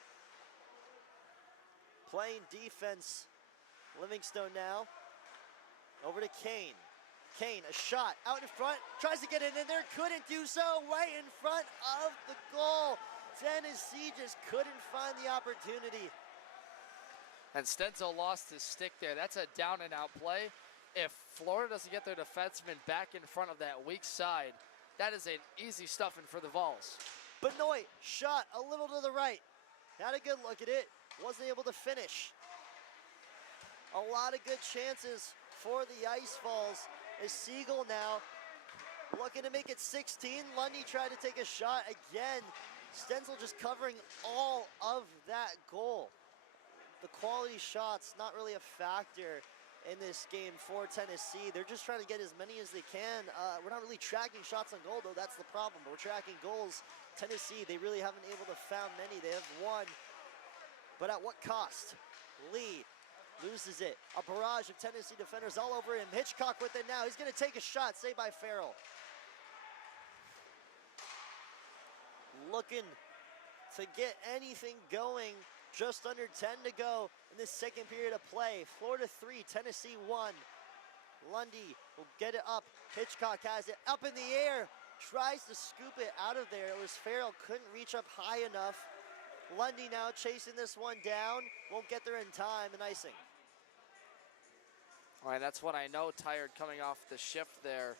Playing defense Livingstone now. Over to Kane. Kane, a shot out in front, tries to get it in there, couldn't do so, right in front of the goal. Tennessee just couldn't find the opportunity. And Stenzel lost his stick there. That's a down and out play. If Florida doesn't get their defenseman back in front of that weak side, that is an easy stuffing for the Vols. Benoit, shot a little to the right. Had a good look at it, wasn't able to finish. A lot of good chances for the Ice Vols. Is Siegel now looking to make it 16. Lundy tried to take a shot again. Stenzel just covering all of that goal. The quality shots not really a factor in this game for Tennessee. They're just trying to get as many as they can. We're not really tracking shots on goal, though. That's the problem. But we're tracking goals. Tennessee, they really haven't able to found many. They have one, but at what cost? Lee loses it. A barrage of Tennessee defenders all over him. Hitchcock with it now. He's going to take a shot. Saved by Farrell. Looking to get anything going. Just under 10 to go in this second period of play. Florida 3, Tennessee 1. Lundy will get it up. Hitchcock has it up in the air. Tries to scoop it out of there. It was Farrell. Couldn't reach up high enough. Lundy now chasing this one down. Won't get there in time and icing. All right, that's what I know, tired coming off the shift there.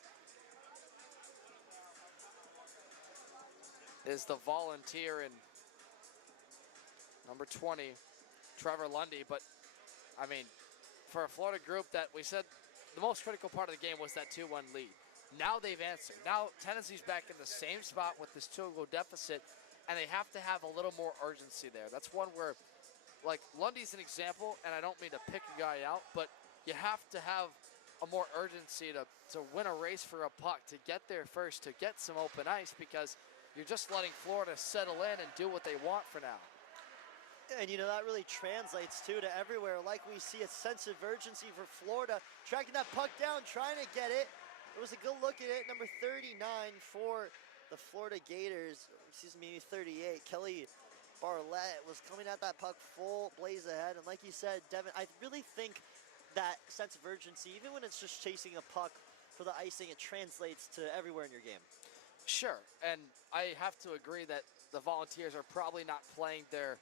Is the volunteer in number 20, Trevor Lundy. But, I mean, for a Florida group that we said the most critical part of the game was that 2-1 lead. Now they've answered. Now Tennessee's back in the same spot with this 2-goal deficit, and they have to have a little more urgency there. That's one where, like, Lundy's an example, and I don't mean to pick a guy out, but you have to have a more urgency to win a race for a puck, to get there first, to get some open ice, because you're just letting Florida settle in and do what they want for now. And, you know, that really translates, too, to everywhere. Like we see a sense of urgency for Florida, tracking that puck down, trying to get it. It was a good look at it, number 39 for the Florida Gators, excuse me, 38. Kelly Barlett was coming at that puck full blaze ahead. And like you said, Devin, I really think that sense of urgency, even when it's just chasing a puck for the icing, it translates to everywhere in your game. Sure, and I have to agree that the Volunteers are probably not playing their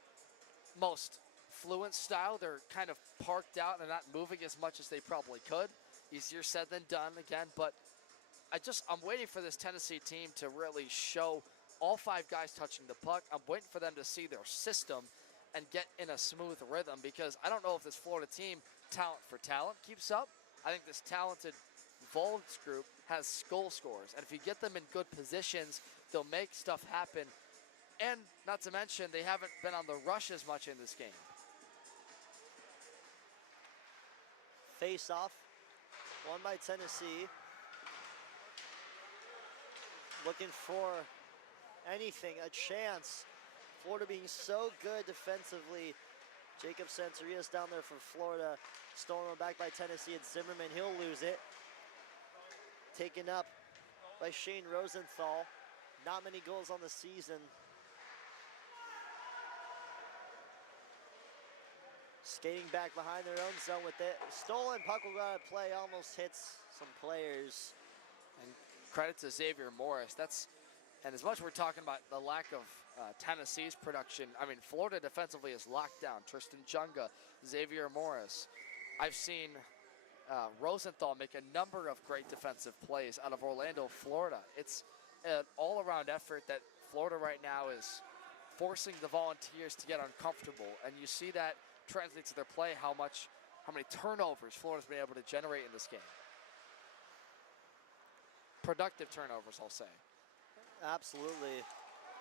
most fluent style. They're kind of parked out and not moving as much as they probably could. Easier said than done again, but I'm waiting for this Tennessee team to really show all 5 guys touching the puck. I'm waiting for them to see their system and get in a smooth rhythm, because I don't know if this Florida team, talent for talent, keeps up. I think this talented Vols group has goal scorers, and if you get them in good positions, they'll make stuff happen. And not to mention, they haven't been on the rush as much in this game. Face off, won by Tennessee. Looking for anything, a chance. Florida being so good defensively. Jacob Santarias down there for Florida. Stolen back by Tennessee, and Zimmerman, he'll lose it. Taken up by Shane Rosenthal. Not many goals on the season. Skating back behind their own zone with it. Stolen puck will go out of play, almost hits some players. And credit to Xavier Morris. And as much as we're talking about the lack of Tennessee's production, I mean, Florida defensively is locked down. Tristan Junga, Xavier Morris. I've seen Rosenthal make a number of great defensive plays out of Orlando, Florida. It's an all-around effort that Florida right now is forcing the Volunteers to get uncomfortable, and you see that translates to their play, how many turnovers Florida's been able to generate in this game. Productive turnovers, I'll say. Absolutely.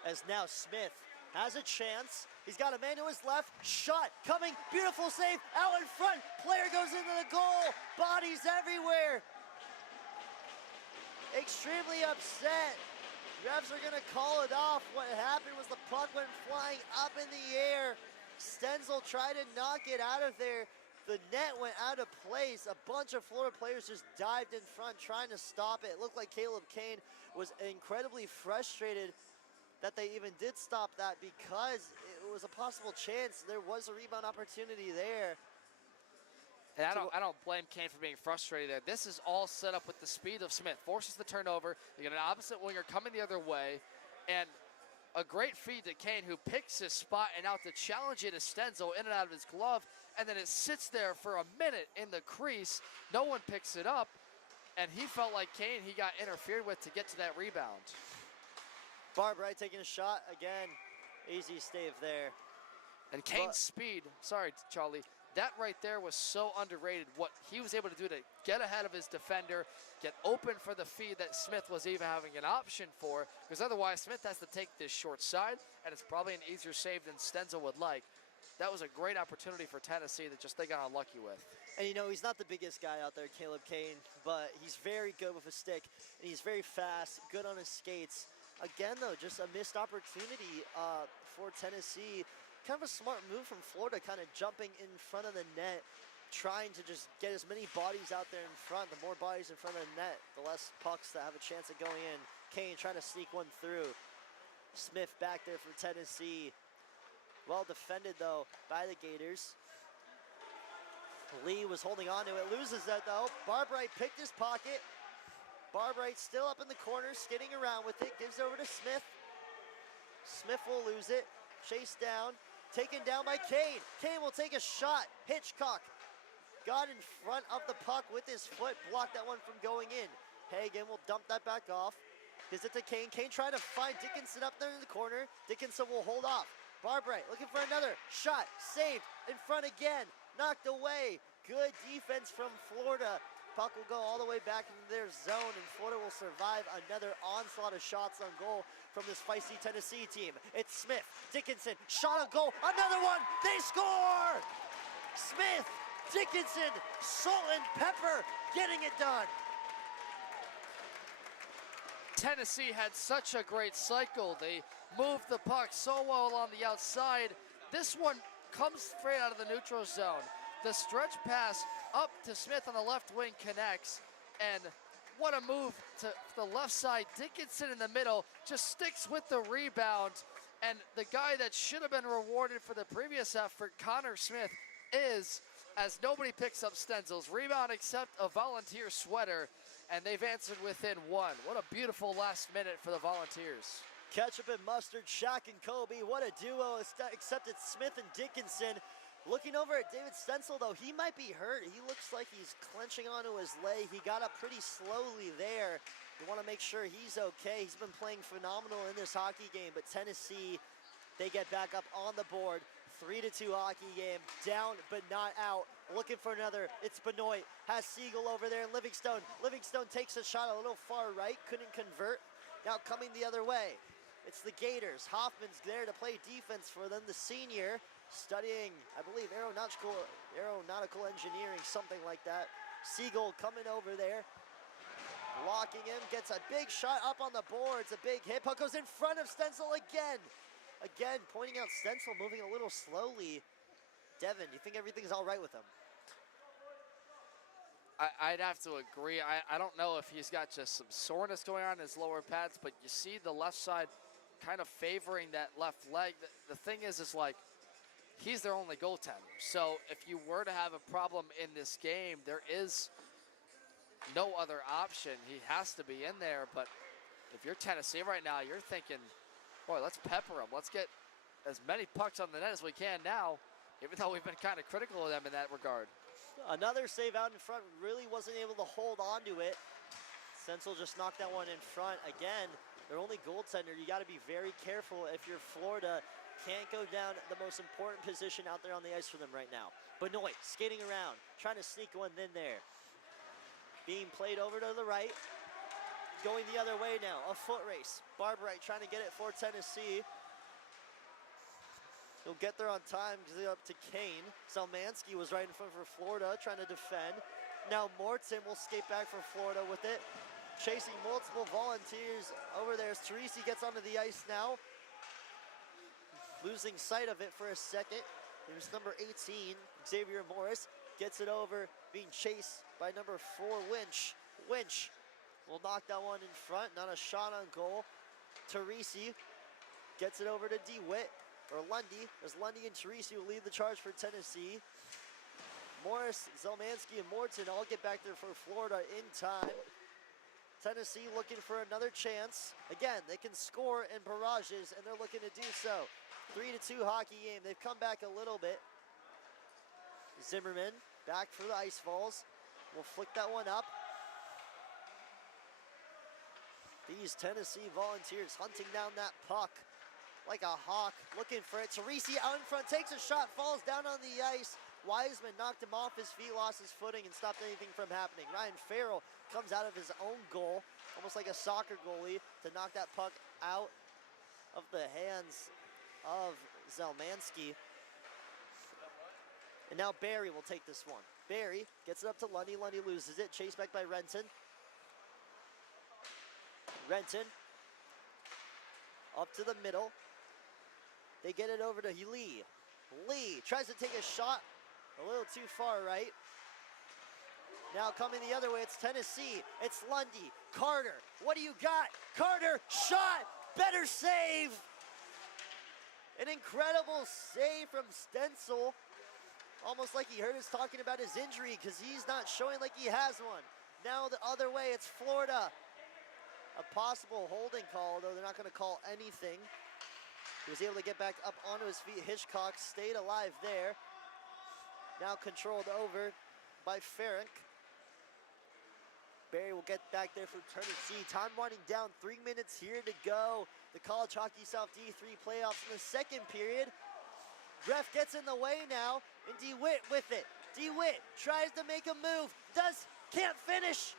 As now Smith has a chance. He's got a man to his left. Shot coming. Beautiful save out in front. Player goes into the goal. Bodies everywhere. Extremely upset. Refs are going to call it off. What happened was the puck went flying up in the air. Stenzel tried to knock it out of there. The net went out of place. A bunch of Florida players just dived in front trying to stop it. It looked like Caleb Kane was incredibly frustrated that they even did stop that, because it was a possible chance. There was a rebound opportunity there. And I don't blame Kane for being frustrated there. This is all set up with the speed of Smith. Forces the turnover. You get an opposite winger coming the other way. And a great feed to Kane, who picks his spot and out to challenge it to Stenzel in and out of his glove. And then it sits there for a minute in the crease. No one picks it up. And he felt like Kane, he got interfered with to get to that rebound. Barbright taking a shot again. Easy stave there. And Kane's speed, sorry, Charlie, that right there was so underrated. What he was able to do to get ahead of his defender, get open for the feed that Smith was even having an option for, because otherwise Smith has to take this short side, and it's probably an easier save than Stenzel would like. That was a great opportunity for Tennessee that just they got unlucky with. And you know, he's not the biggest guy out there, Caleb Kane, but he's very good with a stick, and he's very fast, good on his skates. Again, though, just a missed opportunity for Tennessee. Kind of a smart move from Florida, kind of jumping in front of the net, trying to just get as many bodies out there in front. The more bodies in front of the net, the less pucks that have a chance of going in. Kane trying to sneak one through. Smith back there for Tennessee. Well defended, though, by the Gators. Lee was holding on to it, loses that, though. Barbright picked his pocket. Barbright still up in the corner, skidding around with it, gives over to Smith. Smith will lose it, chased down. Taken down by Kane. Kane will take a shot. Hitchcock got in front of the puck with his foot, blocked that one from going in. Hagen will dump that back off. Gives it to Kane. Kane trying to find Dickinson up there in the corner. Dickinson will hold off. Barbright looking for another shot. Saved in front again. Knocked away. Good defense from Florida. Puck will go all the way back into their zone, and Florida will survive another onslaught of shots on goal from this feisty Tennessee team. It's Smith, Dickinson, shot on goal, another one, they score! Smith, Dickinson, salt and pepper, getting it done. Tennessee had such a great cycle. They moved the puck so well on the outside. This one comes straight out of the neutral zone. The stretch pass up to Smith on the left wing connects, and what a move to the left side. Dickinson in the middle just sticks with the rebound, and the guy that should have been rewarded for the previous effort, Connor Smith, is, as nobody picks up Stenzel's rebound except a Volunteer sweater, and they've answered within one. What a beautiful last minute for the Volunteers. Ketchup and mustard, Shaq and Kobe, what a duo, except it's Smith and Dickinson. Looking over at David Stenzel, though, he might be hurt. He looks like he's clenching onto his leg. He got up pretty slowly there. You want to make sure he's okay. He's been playing phenomenal in this hockey game, but Tennessee, they get back up on the board. 3-2 hockey game, down but not out. Looking for another, it's Benoit, has Siegel over there, and Livingstone. Livingstone takes a shot a little far right, couldn't convert. Now coming the other way, it's the Gators. Hoffman's there to play defense for them, the senior. Studying, I believe, aeronautical engineering, something like that. Siegel coming over there, blocking him, gets a big shot up on the boards, a big hit. Puck goes in front of Stenzel again. Again, pointing out Stenzel moving a little slowly. Devin, you think everything's all right with him? I'd have to agree. I don't know if he's got just some soreness going on in his lower pads, but you see the left side kind of favoring that left leg. The thing is like, he's their only goaltender. So if you were to have a problem in this game, there is no other option. He has to be in there. But if you're Tennessee right now, you're thinking, boy, let's pepper him. Let's get as many pucks on the net as we can now, even though we've been kind of critical of them in that regard. Another save out in front, really wasn't able to hold on to it. Stenzel just knocked that one in front. Again, their only goaltender. You got to be very careful if you're Florida. Can't go down the most important position out there on the ice for them right now. Benoit skating around, trying to sneak one in there. Being played over to the right. Going the other way now, a foot race. Barbright trying to get it for Tennessee. He'll get there on time because they're up to Kane. Zelmansky was right in front for Florida, trying to defend. Now Morton will skate back for Florida with it. Chasing multiple Volunteers over there as Teresi gets onto the ice now. Losing sight of it for a second. There's number 18, Xavier Morris, gets it over, being chased by number 4, Winch. Winch will knock that one in front, not a shot on goal. Teresi gets it over to DeWitt, or Lundy, as Lundy and Teresi will lead the charge for Tennessee. Morris, Zelmansky, and Morton all get back there for Florida in time. Tennessee looking for another chance. Again, they can score in barrages, and they're looking to do so. 3-2 hockey game. They've come back a little bit. Zimmerman back for the Ice Falls. We'll flick that one up. These Tennessee Volunteers hunting down that puck like a hawk, looking for it. Teresi out in front, takes a shot, falls down on the ice. Wiseman knocked him off his feet, lost his footing, and stopped anything from happening. Ryan Farrell comes out of his own goal, almost like a soccer goalie, to knock that puck out of the hands of Zelmansky. And now Barry will take this one. Barry gets it up to Lundy. Lundy loses it. Chased back by Renton. Renton up to the middle. They get it over to Lee. Lee tries to take a shot a little too far right. Now coming the other way, it's Tennessee. It's Lundy. Carter, what do you got? Carter, shot! Better save! An incredible save from Stenzel. Almost like he heard us talking about his injury because he's not showing like he has one. Now the other way, it's Florida. A possible holding call, though they're not going to call anything. He was able to get back up onto his feet. Hitchcock stayed alive there. Now controlled over by Farrick. Barry will get back there for Tennessee. Time winding down, 3 minutes here to go. The College Hockey South D3 playoffs in the second period. Ref gets in the way now, and DeWitt with it. DeWitt tries to make a move, can't finish.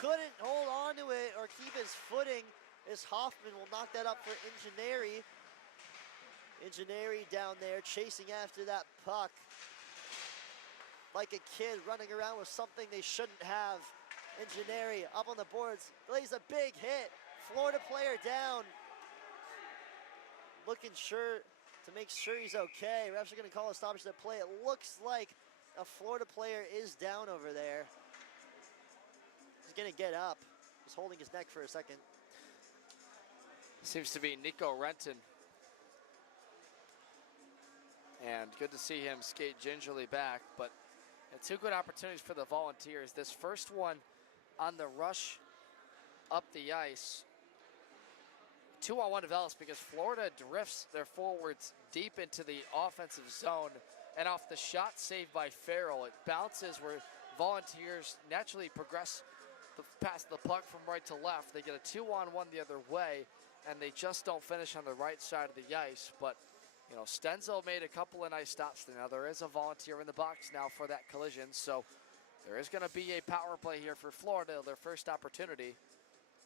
Couldn't hold on to it or keep his footing as Hoffman will knock that up for Ingeneri. Ingeneri down there chasing after that puck. Like a kid running around with something they shouldn't have. Ingeneri up on the boards, lays a big hit. Florida player down. Looking sure to make sure he's okay. Refs are gonna call a stoppage to play. It looks like a Florida player is down over there. He's gonna get up. He's holding his neck for a second. Seems to be Nico Renton. And good to see him skate gingerly back, but two good opportunities for the Volunteers. This first one on the rush up the ice. 2-on-1 develops because Florida drifts their forwards deep into the offensive zone, and off the shot saved by Farrell, it bounces where Volunteers naturally progress past the puck from right to left. They get a 2-on-1 the other way, and they just don't finish on the right side of the ice. But you know, Stenzel made a couple of nice stops. Now there is a Volunteer in the box now for that collision, so there is going to be a power play here for Florida, their first opportunity.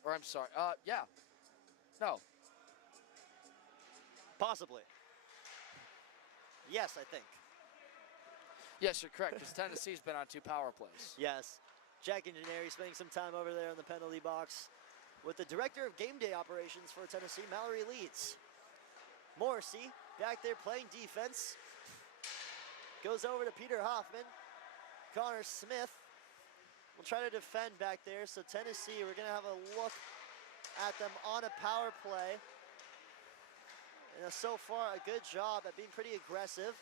Or I'm sorry, no. Possibly. Yes, I think. Yes, you're correct, because Tennessee's been on 2 power plays. Yes. Jack Ingeneri spending some time over there in the penalty box with the director of game day operations for Tennessee, Mallory Leeds. Morrissey back there playing defense. Goes over to Peter Hoffman. Connor Smith will try to defend back there. So Tennessee, we're going to have a look at them on a power play. And so far, a good job at being pretty aggressive.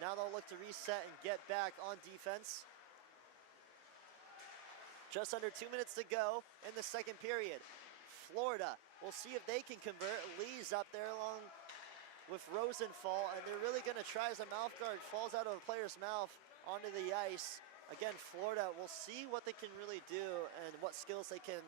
Now they'll look to reset and get back on defense. Just under 2 minutes to go in the second period. Florida, we'll see if they can convert. Lee's up there along with Rosenfall, and they're really going to try as a mouth guard falls out of a player's mouth onto the ice. Again, Florida, we'll see what they can really do and what skills they can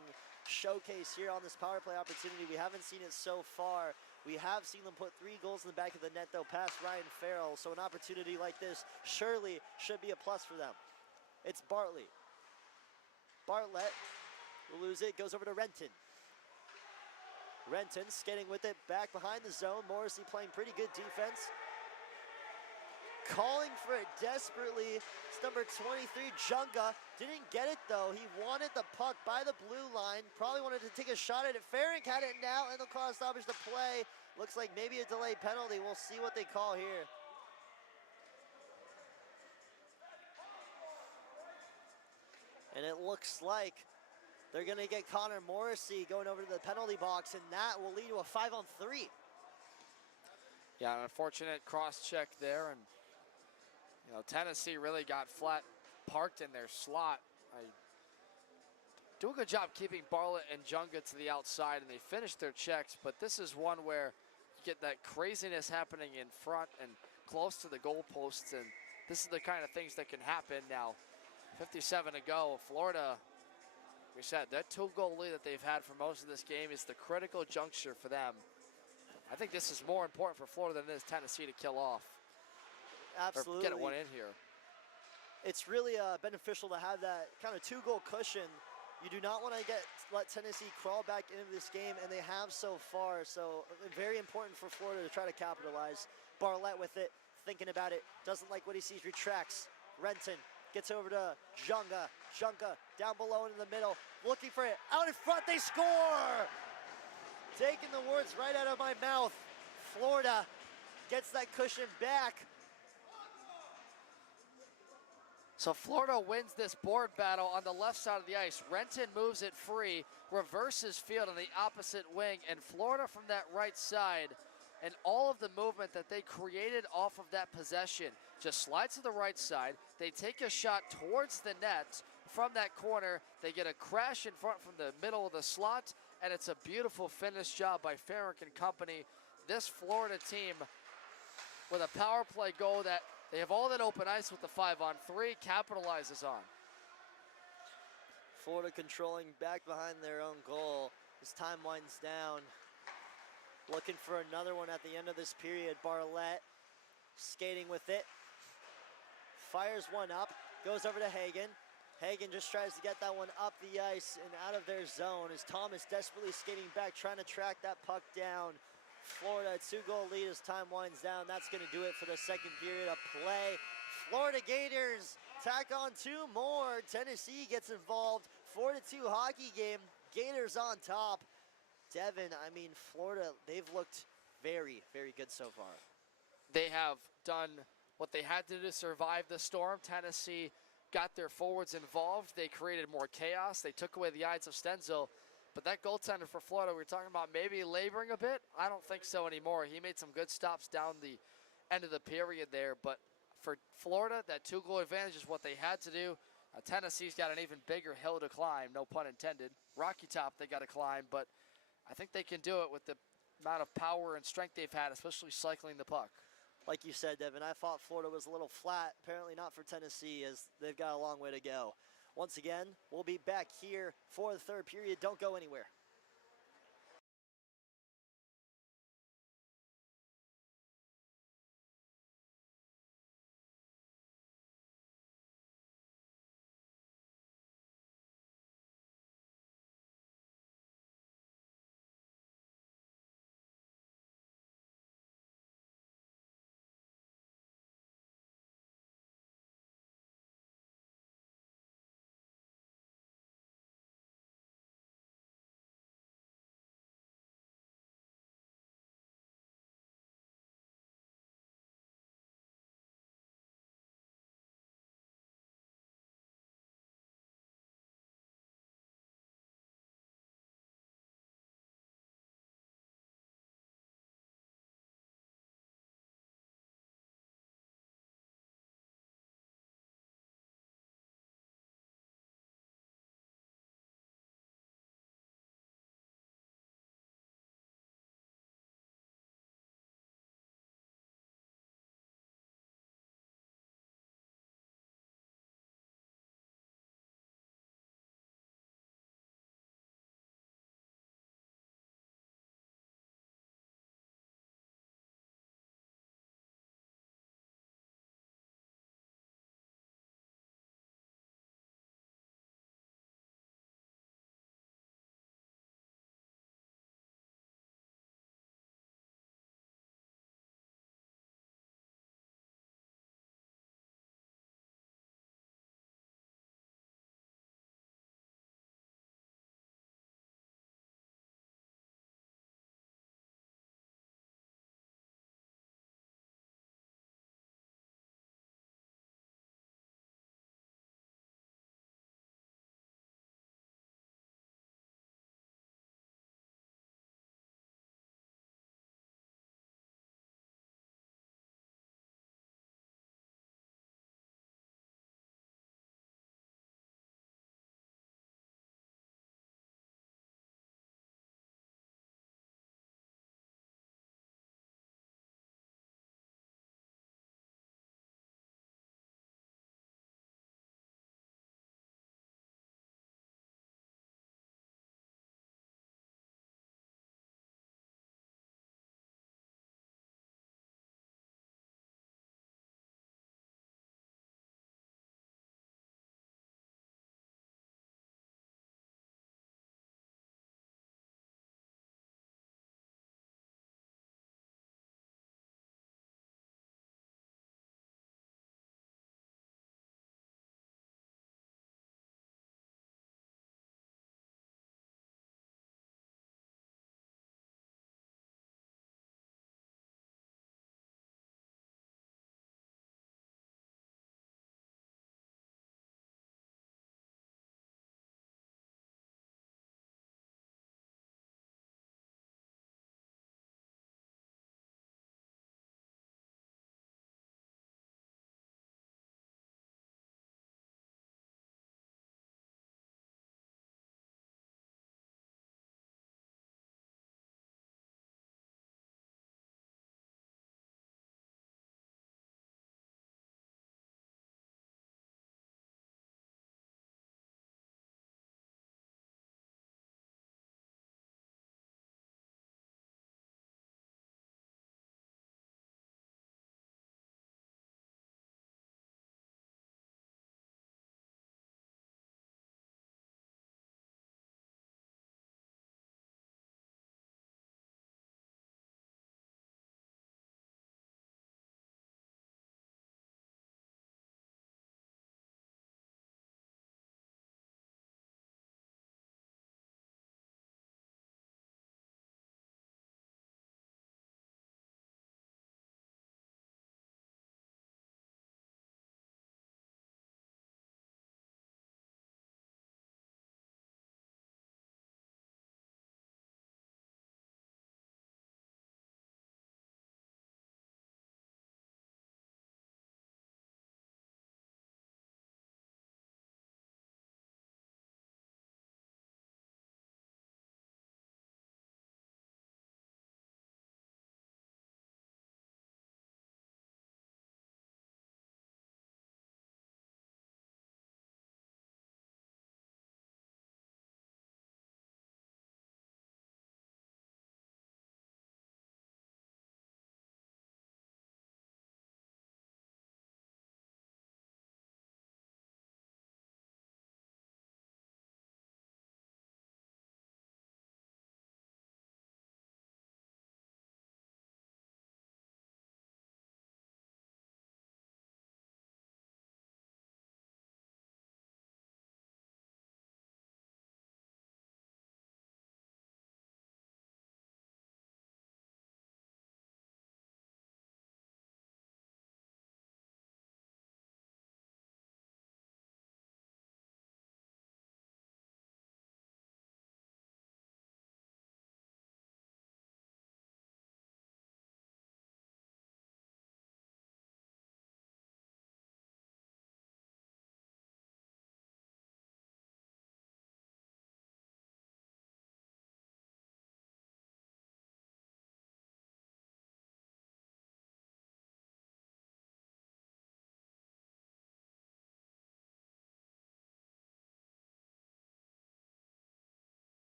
showcase here on this power play opportunity. We haven't seen it so far. We have seen them put 3 goals in the back of the net, though, past Ryan Farrell. So an opportunity like this surely should be a plus for them. It's Bartley. Bartlett will lose it, goes over to Renton. Renton skating with it back behind the zone. Morrissey playing pretty good defense. Calling for it desperately. It's number 23, Junga. Didn't get it though. He wanted the puck by the blue line. Probably wanted to take a shot at it. Farrick had it now, and they'll call a stoppage to play. Looks like maybe a delayed penalty. We'll see what they call here. And it looks like they're going to get Connor Morrissey going over to the penalty box, and that will lead to a 5-on-3. Yeah, an unfortunate cross check there, and You know, Tennessee really got flat parked in their slot. Do a good job keeping Bartlett and Junga to the outside, and they finished their checks, but this is one where you get that craziness happening in front and close to the goalposts, and this is the kind of things that can happen. Now, 57 to go. Florida, we said, that 2-goal lead that they've had for most of this game is the critical juncture for them. I think this is more important for Florida than it is Tennessee to kill off. Absolutely. Or get one in here. It's really beneficial to have that kind of 2-goal cushion. You do not want to let Tennessee crawl back into this game, and they have so far. So very important for Florida to try to capitalize. Bartlett with it, thinking about it, doesn't like what he sees, retracts. Renton gets over to Junga. Junga down below and in the middle, looking for it. Out in front, they score! Taking the words right out of my mouth. Florida gets that cushion back. So Florida wins this board battle on the left side of the ice. Renton moves it free, reverses field on the opposite wing, and Florida from that right side, and all of the movement that they created off of that possession just slides to the right side. They take a shot towards the net from that corner. They get a crash in front from the middle of the slot, and it's a beautiful finish job by Farrick and company. This Florida team with a power play goal that they have all that open ice with the 5-on-3, capitalizes on. Florida controlling back behind their own goal as time winds down. Looking for another one at the end of this period. Bartlett skating with it. Fires one up, goes over to Hagen. Hagen just tries to get that one up the ice and out of their zone as Thomas desperately skating back, trying to track that puck down. Florida, a 2-goal lead as time winds down. That's going to do it for the second period of play. Florida Gators tack on 2 more. Tennessee gets involved. 4-2 hockey game. Gators on top. Devin, I mean, Florida, they've looked very, very good so far. They have done what they had to do to survive the storm. Tennessee got their forwards involved. They created more chaos. They took away the eyes of Stenzel. But that goaltender for Florida, we were talking about maybe laboring a bit. I don't think so anymore. He made some good stops down the end of the period there. But for Florida, that 2-goal advantage is what they had to do. Tennessee's got an even bigger hill to climb, no pun intended. Rocky Top they got to climb, but I think they can do it with the amount of power and strength they've had, especially cycling the puck. Like you said, Devin, I thought Florida was a little flat. Apparently not for Tennessee, as they've got a long way to go. Once again, we'll be back here for the third period. Don't go anywhere.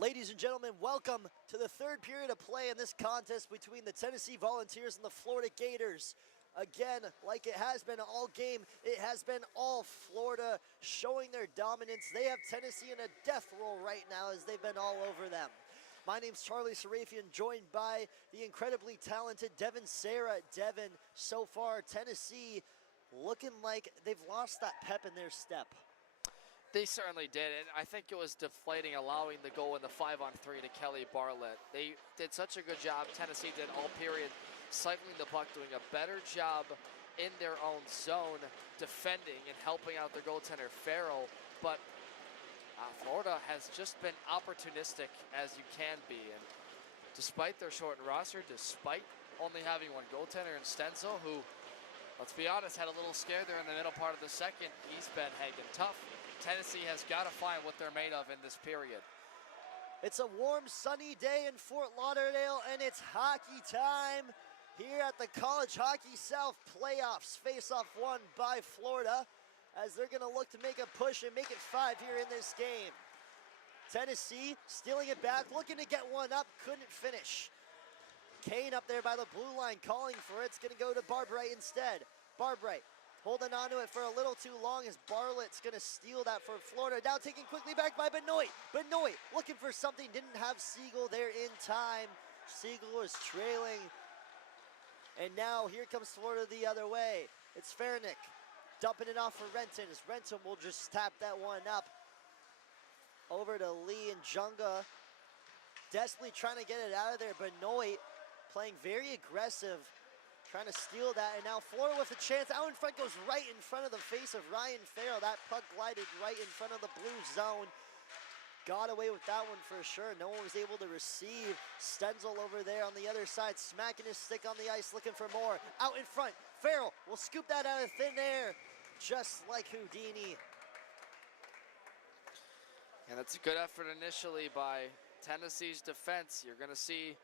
Ladies and gentlemen, welcome to the third period of play in this contest between the Tennessee Volunteers and the Florida Gators. Again, like it has been all game, it has been all Florida showing their dominance. They have Tennessee in a death roll right now as they've been all over them. My name's Charlie Sarafian, joined by the incredibly talented Devin Serra. Devin, so far, Tennessee looking like they've lost that pep in their step. They certainly did, and I think it was deflating allowing the goal in the 5-on-3 to Kelly Bartlett. They did such a good job, Tennessee did all period, cycling the puck, doing a better job in their own zone, defending and helping out their goaltender Farrell, but Florida has just been opportunistic as you can be, and despite their shortened roster, despite only having one goaltender in Stenzel, who, let's be honest, had a little scare there in the middle part of the second, he's been hanging tough. Tennessee has got to find what they're made of in this period. It's a warm, sunny day in Fort Lauderdale, and it's hockey time here at the College Hockey South playoffs. Face-off won by Florida as they're going to look to make a push and make it 5 here in this game. Tennessee stealing it back, looking to get one up, couldn't finish. Kane up there by the blue line calling for it. It's going to go to Barbright instead. Barbright holding on to it for a little too long as Bartlett's going to steal that for Florida. Now taken quickly back by Benoit. Benoit looking for something, didn't have Siegel there in time. Siegel was trailing. And now here comes Florida the other way. It's Farnick dumping it off for Renton as Renton will just tap that one up. Over to Lee and Junga. Desperately trying to get it out of there. Benoit playing very aggressive, trying to steal that, and now Florida with a chance. Out in front, goes right in front of the face of Ryan Farrell. That puck glided right in front of the blue zone. Got away with that one for sure. No one was able to receive. Stenzel over there on the other side, smacking his stick on the ice, looking for more. Out in front, Farrell will scoop that out of thin air, just like Houdini. And it's a good effort initially by Tennessee's defense. You're gonna see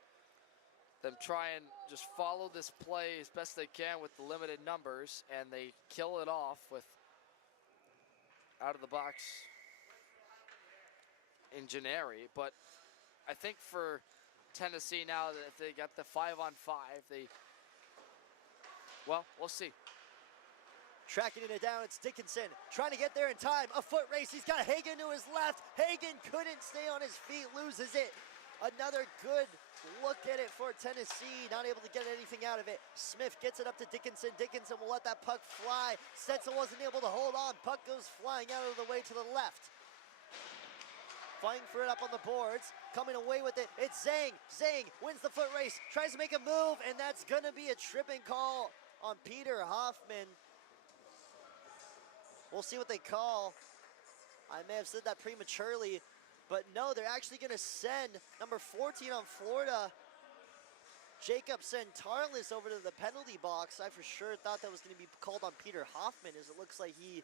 them try and just follow this play as best they can with the limited numbers, and they kill it off with out of the box in Gennari. But I think for Tennessee now that they got the 5-on-5, well, we'll see. Tracking it down, it's Dickinson trying to get there in time. A foot race, he's got Hagen to his left. Hagen couldn't stay on his feet, loses it. Another good look at it for Tennessee, not able to get anything out of it. Smith gets it up to Dickinson. Dickinson will let that puck fly. Stenzel wasn't able to hold on. Puck goes flying out of the way to the left. Fighting for it up on the boards. Coming away with it, it's Zhang. Zhang wins the foot race, tries to make a move, and that's gonna be a tripping call on Peter Hoffman. We'll see what they call. I may have said that prematurely, but no, they're actually going to send number 14 on Florida, Jacob Santarlis, over to the penalty box. I for sure thought that was going to be called on Peter Hoffman, as it looks like he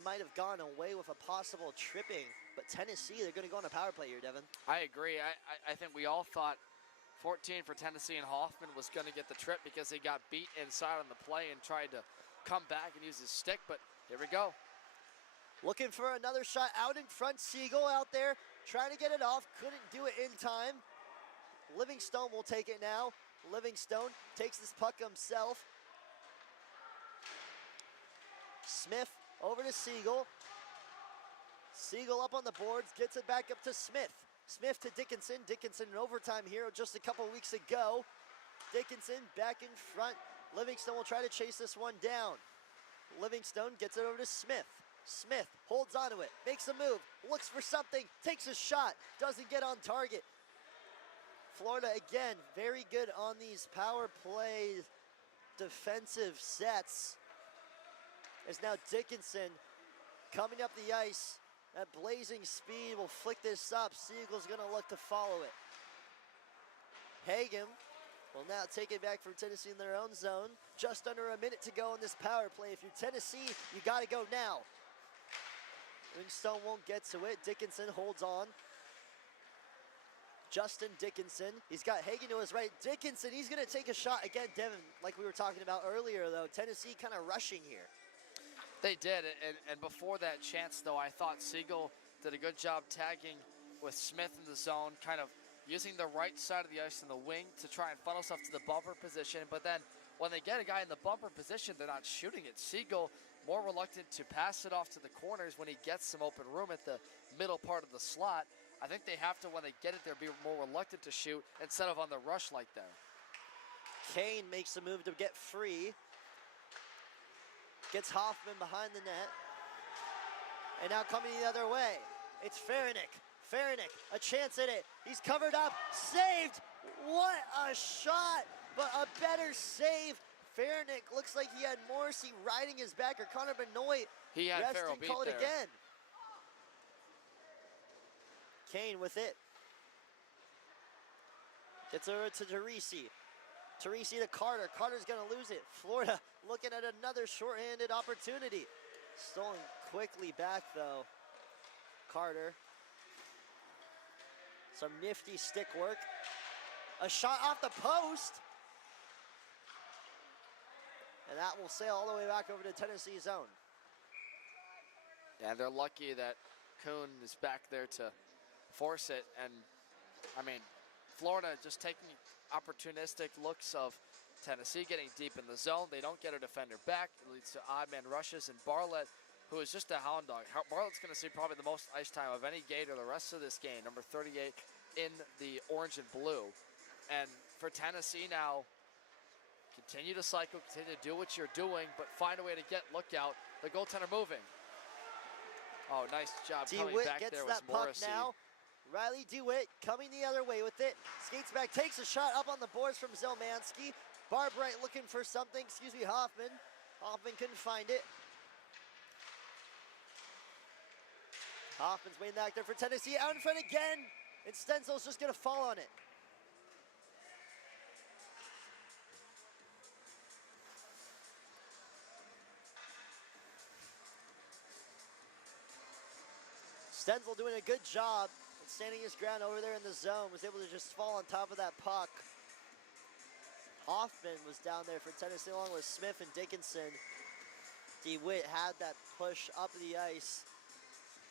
might have gone away with a possible tripping. But Tennessee, they're going to go on a power play here, Devin. I agree. I think we all thought 14 for Tennessee and Hoffman was going to get the trip because he got beat inside on the play and tried to come back and use his stick, but here we go. Looking for another shot out in front. Siegel out there trying to get it off. Couldn't do it in time. Livingstone will take it now. Livingstone takes this puck himself. Smith over to Siegel. Siegel up on the boards, gets it back up to Smith. Smith to Dickinson. Dickinson in overtime here just a couple weeks ago. Dickinson back in front. Livingstone will try to chase this one down. Livingstone gets it over to Smith. Smith holds onto it, makes a move, looks for something, takes a shot, doesn't get on target. Florida, again, very good on these power play defensive sets. As now Dickinson coming up the ice at blazing speed will flick this up. Siegel's gonna look to follow it. Hagen will now take it back from Tennessee in their own zone. Just under a minute to go in this power play. If you're Tennessee, you gotta go now. Livingstone won't get to it. Dickinson holds on. Justin Dickinson, he's got Hagen to his right. Dickinson, he's gonna take a shot. Again, Devin, like we were talking about earlier though, Tennessee kind of rushing here. They did, and before that chance though, I thought Siegel did a good job tagging with Smith in the zone, kind of using the right side of the ice in the wing to try and funnel stuff to the bumper position. But then when they get a guy in the bumper position, they're not shooting it. Siegel more reluctant to pass it off to the corners when he gets some open room at the middle part of the slot. I think they have to, when they get it there, be more reluctant to shoot instead of on the rush like there. Kane makes a move to get free. Gets Hoffman behind the net. And now coming the other way, it's Farinick. Farinick, a chance at it. He's covered up, saved. What a shot, but a better save. Farinick looks like he had Morrissey riding his back, or Connor Benoit. He had Farrell beat call it there. Again. Kane with it. Gets over to Teresi. Teresi to Carter. Carter's gonna lose it. Florida looking at another shorthanded opportunity. Stolen quickly back though. Carter. Some nifty stick work. A shot off the post. And that will sail all the way back over to Tennessee zone. Yeah, they're lucky that Kuhn is back there to force it. And, I mean, Florida just taking opportunistic looks of Tennessee getting deep in the zone. They don't get a defender back. It leads to odd man rushes. And Bartlett, who is just a hound dog. Bartlett's going to see probably the most ice time of any Gator the rest of this game, number 38 in the orange and blue. And for Tennessee now, continue to cycle, continue to do what you're doing, but find a way to get lookout. The goaltender moving. Oh, nice job coming DeWitt back gets there that with Morrissey. puck now. Riley DeWitt coming the other way with it. Skates back, takes a shot up on the boards from Zelmansky. Barbright looking for something, Hoffman. Hoffman couldn't find it. Hoffman's waiting back there for Tennessee, out in front again, and Stenzel's just gonna fall on it. Stenzel doing a good job of standing his ground over there in the zone, was able to just fall on top of that puck. Hoffman was down there for Tennessee along with Smith and Dickinson. DeWitt had that push up the ice.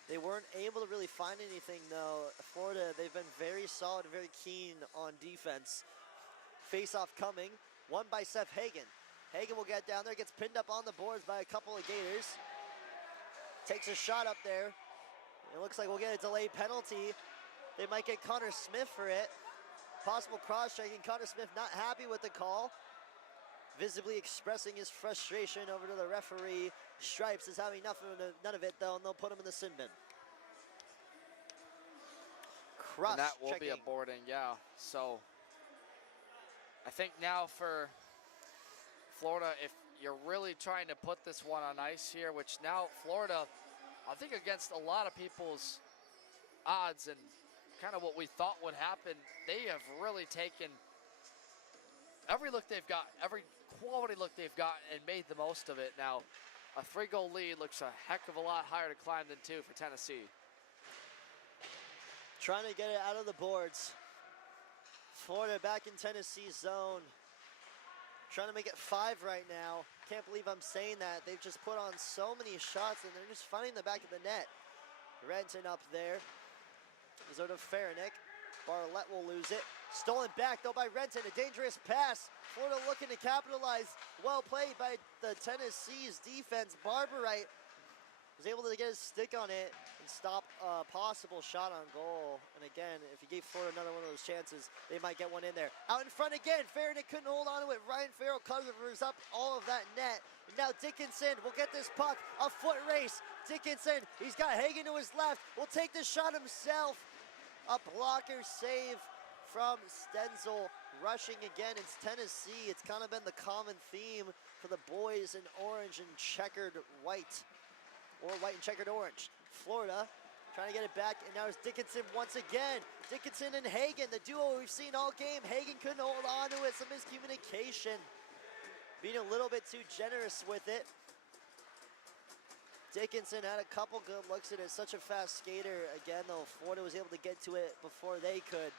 They weren't able to really find anything though. Florida, they've been very solid and very keen on defense. Face-off coming, won by Seth Hagen. Hagen will get down there, gets pinned up on the boards by a couple of Gators. Takes a shot up there. It looks like we'll get a delayed penalty. They might get Connor Smith for it. Possible cross-checking. Connor Smith not happy with the call. Visibly expressing his frustration over to the referee. Stripes is having none of it though, and they'll put him in the sin bin. And that will be a boarding, yeah. So I think now for Florida, if you're really trying to put this one on ice here, which now Florida, I think against a lot of people's odds and kind of what we thought would happen, they have really taken every look they've got, every quality look they've got, and made the most of it. Now, a 3-goal lead looks a heck of a lot higher to climb than 2 for Tennessee. Trying to get it out of the boards. Florida back in Tennessee's zone. Trying to make it 5 right now. Can't believe I'm saying that. They've just put on so many shots, and they're just finding the back of the net. Renton up there. Goes over to Farinick. Bartlett will lose it. Stolen back though by Renton. A dangerous pass. Florida looking to capitalize. Well played by the Tennessee's defense. Barbright was able to get his stick on it and stop a possible shot on goal. And again, if you gave Florida another one of those chances, they might get one in there. Out in front again. Farinick couldn't hold on to it. Ryan Farrell covers up all of that net. And now Dickinson will get this puck. A foot race. Dickinson, he's got Hagen to his left. Will take the shot himself. A blocker save from Stenzel. Rushing again, it's Tennessee. It's kind of been the common theme for the boys in orange and checkered white, or white and checkered orange. Florida trying to get it back, and now it's Dickinson once again. Dickinson and Hagen, the duo we've seen all game. Hagen couldn't hold on to it, some miscommunication. Being a little bit too generous with it. Dickinson had a couple good looks at it. Such a fast skater. Again, though, Florida was able to get to it before they could.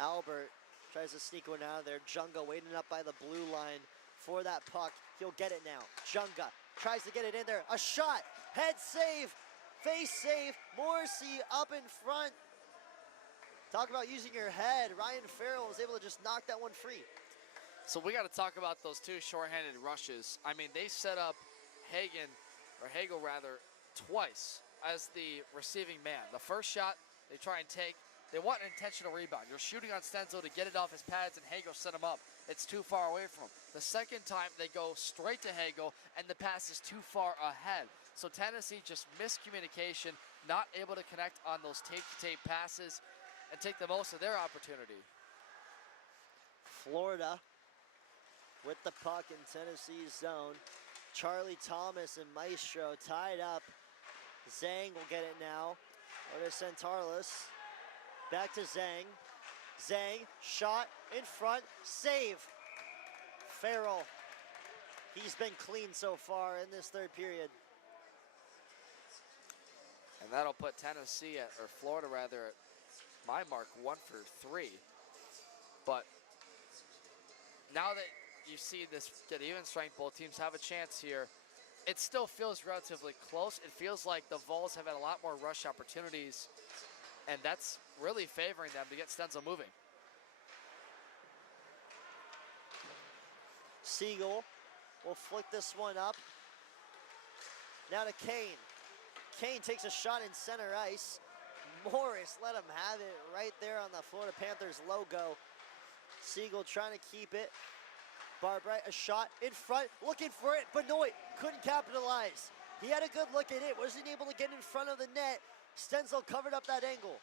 Albert tries to sneak one out of there. Junga waiting up by the blue line for that puck. He'll get it now. Junga tries to get it in there. A shot. Head save face save. Morrissey up in front. Talk about using your head. Ryan Farrell was able to just knock that one free. So we got to talk about those two shorthanded rushes. I mean, they set up Hagel rather, twice as the receiving man. The first shot, they try and take. They want an intentional rebound. You're shooting on Stenzel to get it off his pads, and Hagel set him up. It's too far away from him. The second time, they go straight to Hagel, and the pass is too far ahead. So Tennessee just miscommunication, not able to connect on those tape-to-tape passes and take the most of their opportunity. Florida with the puck in Tennessee's zone. Charlie Thomas and Maestro tied up. Zhang will get it now. Over to Centarlis. Back to Zhang. Zhang, shot in front, save. Farrell. He's been clean so far in this third period. And that'll put Tennessee or Florida rather, at my mark, 1 for 3. But now that you see this get even strength, both teams have a chance here. It still feels relatively close. It feels like the Vols have had a lot more rush opportunities, and that's really favoring them to get Stenzel moving. Siegel will flick this one up. Now to Kane. Kane takes a shot in center ice. Morris let him have it right there on the Florida Panthers logo. Siegel trying to keep it. Barbright, a shot in front, looking for it. Benoit couldn't capitalize. He had a good look at it, wasn't able to get in front of the net. Stenzel covered up that angle.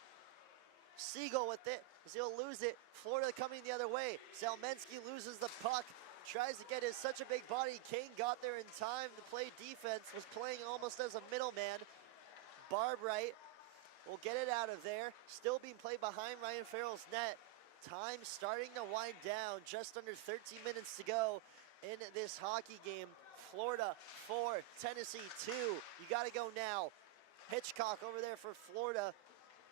Siegel with it, as he'll lose it. Florida coming the other way. Zelmensky loses the puck, tries to get his such a big body. Kane got there in time to play defense, was playing almost as a middleman. Barbright will get it out of there. Still being played behind Ryan Farrell's net. Time starting to wind down. Just under 13 minutes to go in this hockey game. Florida 4, Tennessee 2. You got to go now. Hitchcock over there for Florida,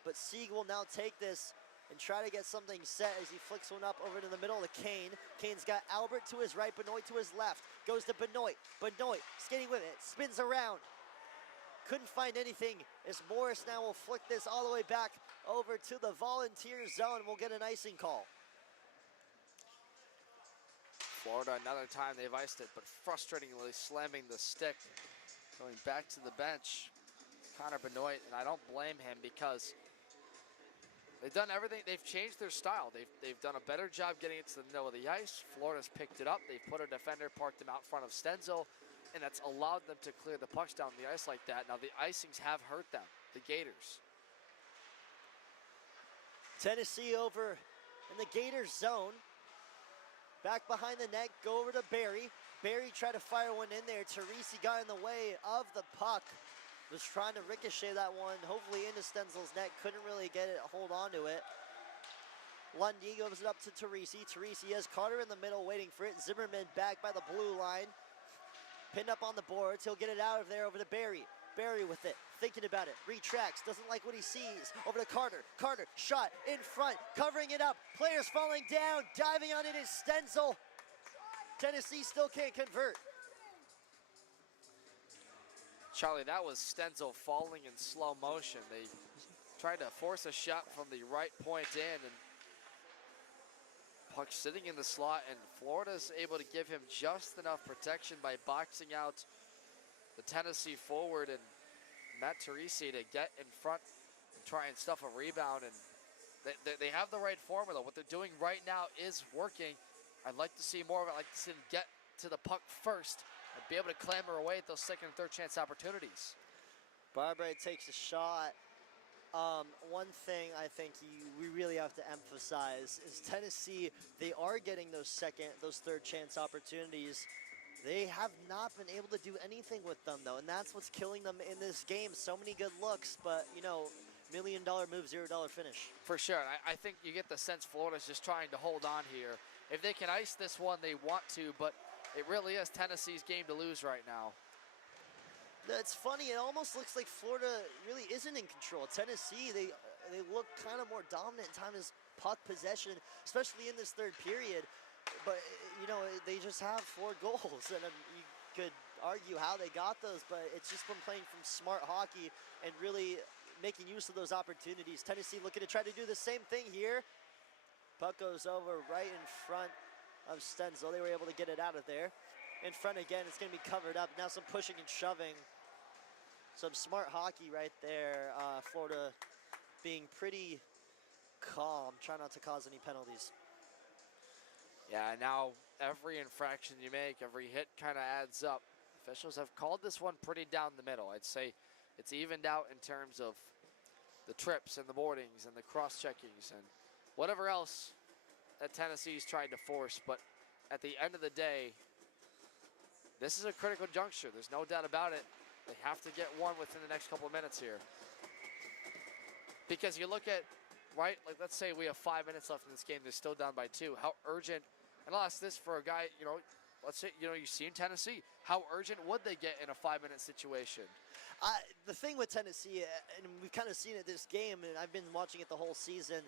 but Sieg will now take this and try to get something set as he flicks one up over to the middle of Kane. Kane's got Albert to his right, Benoit to his left. Goes to Benoit. Benoit skating with it, spins around. Couldn't find anything as Morris now will flick this all the way back over to the Volunteer zone. We'll get an icing call. Florida, another time they've iced it, but frustratingly slamming the stick. Going back to the bench, Connor Benoit, and I don't blame him because they've done everything. They've changed their style. They've done a better job getting it to the middle of the ice. Florida's picked it up. They've put a defender, parked him out front of Stenzel, and that's allowed them to clear the pucks down the ice like that. Now the icings have hurt them, the Gators. Tennessee over in the Gators zone. Back behind the net, go over to Barry. Barry tried to fire one in there. Teresi got in the way of the puck. Was trying to ricochet that one, hopefully into Stenzel's net. Couldn't really get it, hold on to it. Lundy goes it up to Teresi. Teresi has Carter in the middle waiting for it. Zimmerman back by the blue line. Pinned up on the boards. He'll get it out of there over to Barry. Barry with it, thinking about it. Retracts, doesn't like what he sees. Over to Carter. Carter, shot in front, covering it up. Players falling down, diving on it is Stenzel. Tennessee still can't convert. Charlie, that was Stenzel falling in slow motion. They tried to force a shot from the right point in, and puck sitting in the slot, and Florida's able to give him just enough protection by boxing out the Tennessee forward and Matt Teresi to get in front and try and stuff a rebound. And they have the right formula. What they're doing right now is working. I'd like to see more of it. I'd like to see them get to the puck first and be able to clamber away at those second and third chance opportunities. Barbright takes a shot. One thing I think we really have to emphasize is Tennessee, they are getting those third chance opportunities. They have not been able to do anything with them though, and that's what's killing them in this game. So many good looks, but you know, $1 million move, $0 finish. For sure, I think you get the sense Florida's just trying to hold on here. If they can ice this one, they want to, but it really is Tennessee's game to lose right now. It's funny, it almost looks like Florida really isn't in control. Tennessee, they look kind of more dominant in time as puck possession, especially in this third period. But, you know, they just have 4 goals, and you could argue how they got those, but it's just from playing from smart hockey and really making use of those opportunities. Tennessee looking to try to do the same thing here. Puck goes over right in front of Stenzel. They were able to get it out of there. In front again, it's going to be covered up. Now some pushing and shoving. Some smart hockey right there. Florida being pretty calm, try not to cause any penalties. Yeah, now every infraction you make, every hit kind of adds up. Officials have called this one pretty down the middle. I'd say it's evened out in terms of the trips and the boardings and the cross-checkings and whatever else that Tennessee's tried to force. But at the end of the day, this is a critical juncture. There's no doubt about it. They have to get one within the next couple of minutes here. Because you look at, right, like let's say we have 5 minutes left in this game, they're still down by 2. How urgent, and I'll ask this for a guy, you know, let's say, you know, you've seen Tennessee. How urgent would they get in a 5-minute situation? The thing with Tennessee, and we've kind of seen it this game, and I've been watching it the whole season,